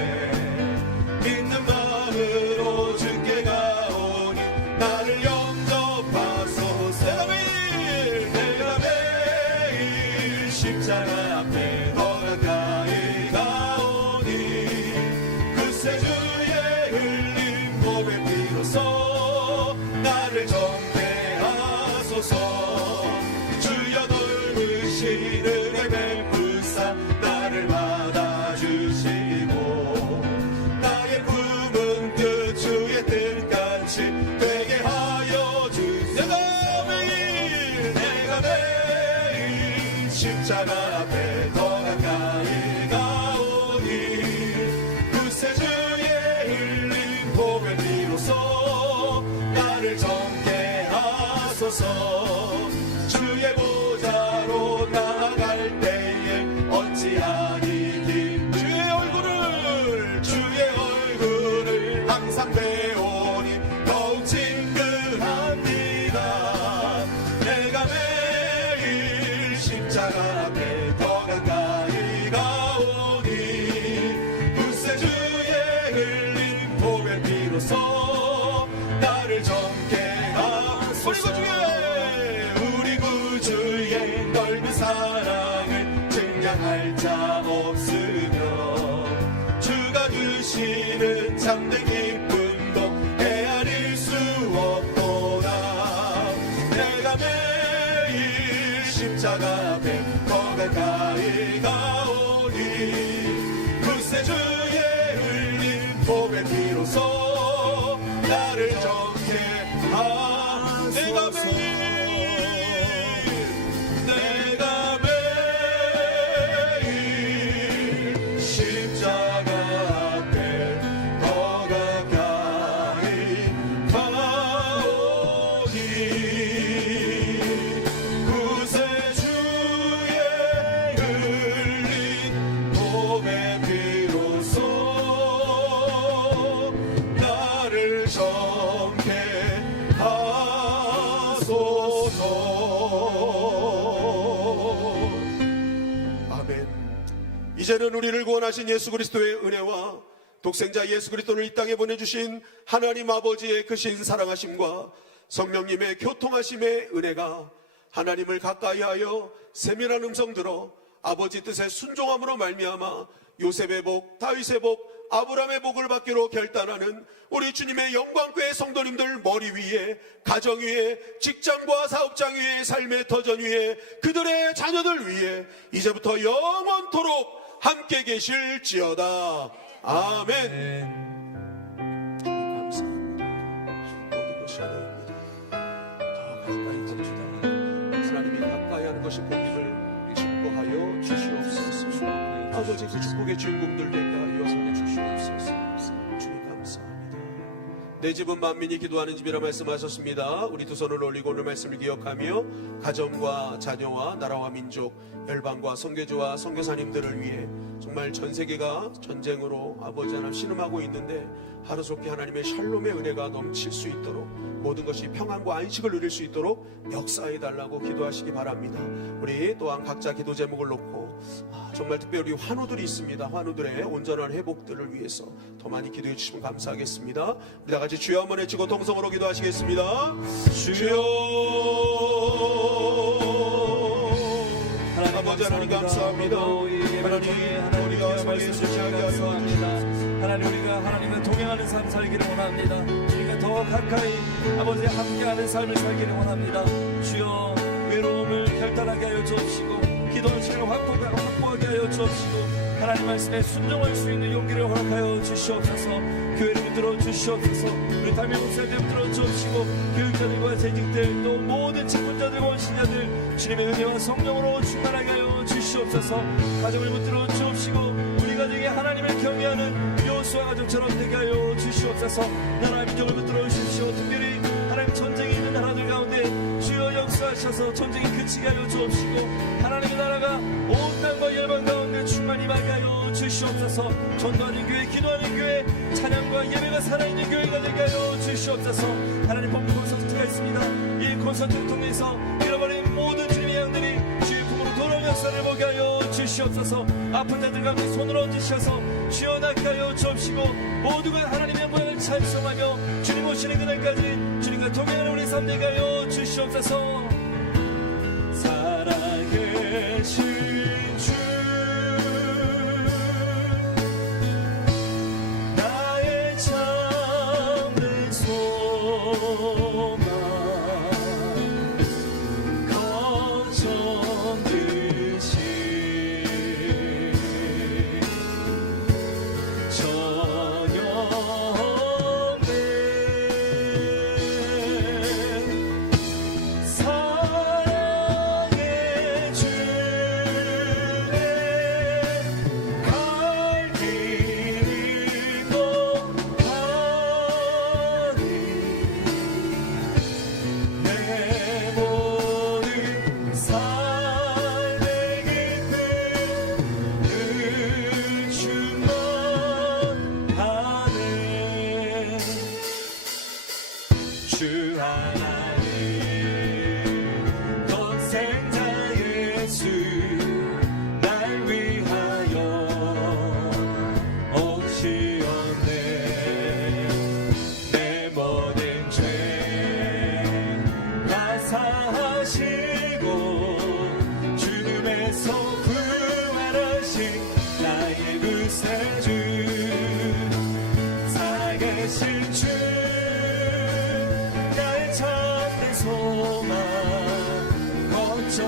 믿는 마음으로 주께 가오니 나를 영접하소서. 내가 매일 십자가 앞에 더 가까이 가오니 그새 주의 흘린 몸의 피로써 나를 정죄하소서. 주여 넓으신 은혜 베푸사 나를 받아주시고 나의 품은 뜻 주의 뜻같이 되게 하여 주시고 내가 매일 십자가 앞에 더 가까이 가오니 그새 주의 흘린 보혈 피로써 나를 정죄하소서. 주의 보좌로 나아갈 때에 어찌하니 주의 얼굴을 항상 배우니 더욱 친근합니다. 내가 매일 십자가 앞에 더 가까이 가오니 그새 주의 흘린 보혈 피로써 나를 정죄하소서. 우리 구주의 넓은 사랑을 증량할 자 없으며 주가 주시는 참된 기쁨도 헤아릴 수 없도다. 내가 매일 십자가 앞에 더 가까이 가오니 그새 주의 흘린 보혈 피로써 나를 정죄하소서. 내가 매일 십자가 앞에 더 가까이 가오니 그새 주의 흘린 몸의 피로써 나를 정죄하소서. 아멘. 이제는 우리를 구원하신 예수 그리스도의 은혜와 독생자 예수 그리스도를 이 땅에 보내주신 하나님 아버지의 크신 사랑하심과 성령님의 교통하심의 은혜가 하나님을 가까이하여 세밀한 음성 들어 아버지 뜻에 순종함으로 말미암아 요셉의 복, 다윗의 복, 아브라함의 복을 받기로 결단하는 우리 주님의 영광교회 성도님들 머리 위에, 가정 위에, 직장과 사업장 위에, 삶의 터전 위에, 그들의 자녀들 위에 이제부터 영원토록 함께 계실지어다. 아멘. 감사합니다. 모든 것이 하나입니다. 더 가까이 들어주다 하나님이 가까이 하는 것이 복임을 축복하여 주시옵소서. 아버지 그 축복의 주인공들 되게 하여 주시옵소서. 주님 감사합니다. 내 집은 만민이 기도하는 집이라 말씀하셨습니다. 우리 두 손을 올리고 오늘 말씀을 기억하며 가정과 자녀와 나라와 민족, 열방과 선교주와 선교사님들을 위해 정말 전 세계가 전쟁으로 아버지 하나님 신음하고 있는데 하루속히 하나님의 샬롬의 은혜가 넘칠 수 있도록 모든 것이 평안과 안식을 누릴 수 있도록 역사해 달라고 기도하시기 바랍니다. 우리 또한 각자 기도 제목을 놓고 정말 특별히 환우들이 있습니다. 환우들의 온전한 회복들을 위해서 더 많이 기도해 주시면 감사하겠습니다. 우리 다 같이 주여 한번 외치고 동성으로 기도하시겠습니다. 주여. 아버지 하나님 감사합니다. 하나님 우리가 말씀을 감사합니다. 하나님 우리가 하나님과 동행하는 삶 살기를 원합니다. 우리가 더 가까이 아버지 함께하는 삶을 살기를 원합니다. 주여 외로움을 결단하게 하여 주옵시고 기도의 시간을 확보하게 하여 주옵시고 하나님 말씀에 순종할 수 있는 용기를 허락하여 주시옵소서. 교회를 붙들어 주시옵소서. 우리 담임 목사님 붙들어 주옵시고 교육자들과 재직들 또 모든 직분자들과 원신자들 주님의 은혜와 성령으로 충만하게 하여 주시옵소서. 가정을 붙들어 주옵시고 우리 가정에 하나님을 경외하는 여호수아 가정처럼 되게 하여 주시옵소서. 나라 민족을 붙들어 주십시오. 특별히 하나님 전쟁이 있는 나라들 가운데 주여 역사하셔서 전쟁이 그치게 하여 주옵시고 하나님의 나라가 온 땅과 열방 가운데 충만히 임하게 하여 주시옵소서. 전도하는 교회, 기도하는 교회, 찬양과 예배가 살아있는 교회가 되게 하여 주시옵소서. 하나님 법문 콘서트가 있습니다. 이 콘서트를 통해서 잃어버린 모든 주님의 양들이 주의 품으로 돌아온 역사를 보게 하여 주시옵소서. 아픈 자들 가운데 손을 얹으셔서 주여 낫게 하여 주옵시고 모두가 하나님의 모양을 찬송하며 주님 오시는 그날까지 주님과 동행하는 우리 삶 되게 하여 주시옵소서. 살아계신 주 나의 참된 소망 거점 듯이 사랑의 주의 갈 길이 뻔하니 내 모든 삶의 기쁨 늘 충만하네. 주 하나님 독생자 예수 날 위하여 오시었네. 내 모든 죄 다 사하시고 죽음에서 부활하신 나의 구세주 살아계신 주 나의 참된 소망 걱정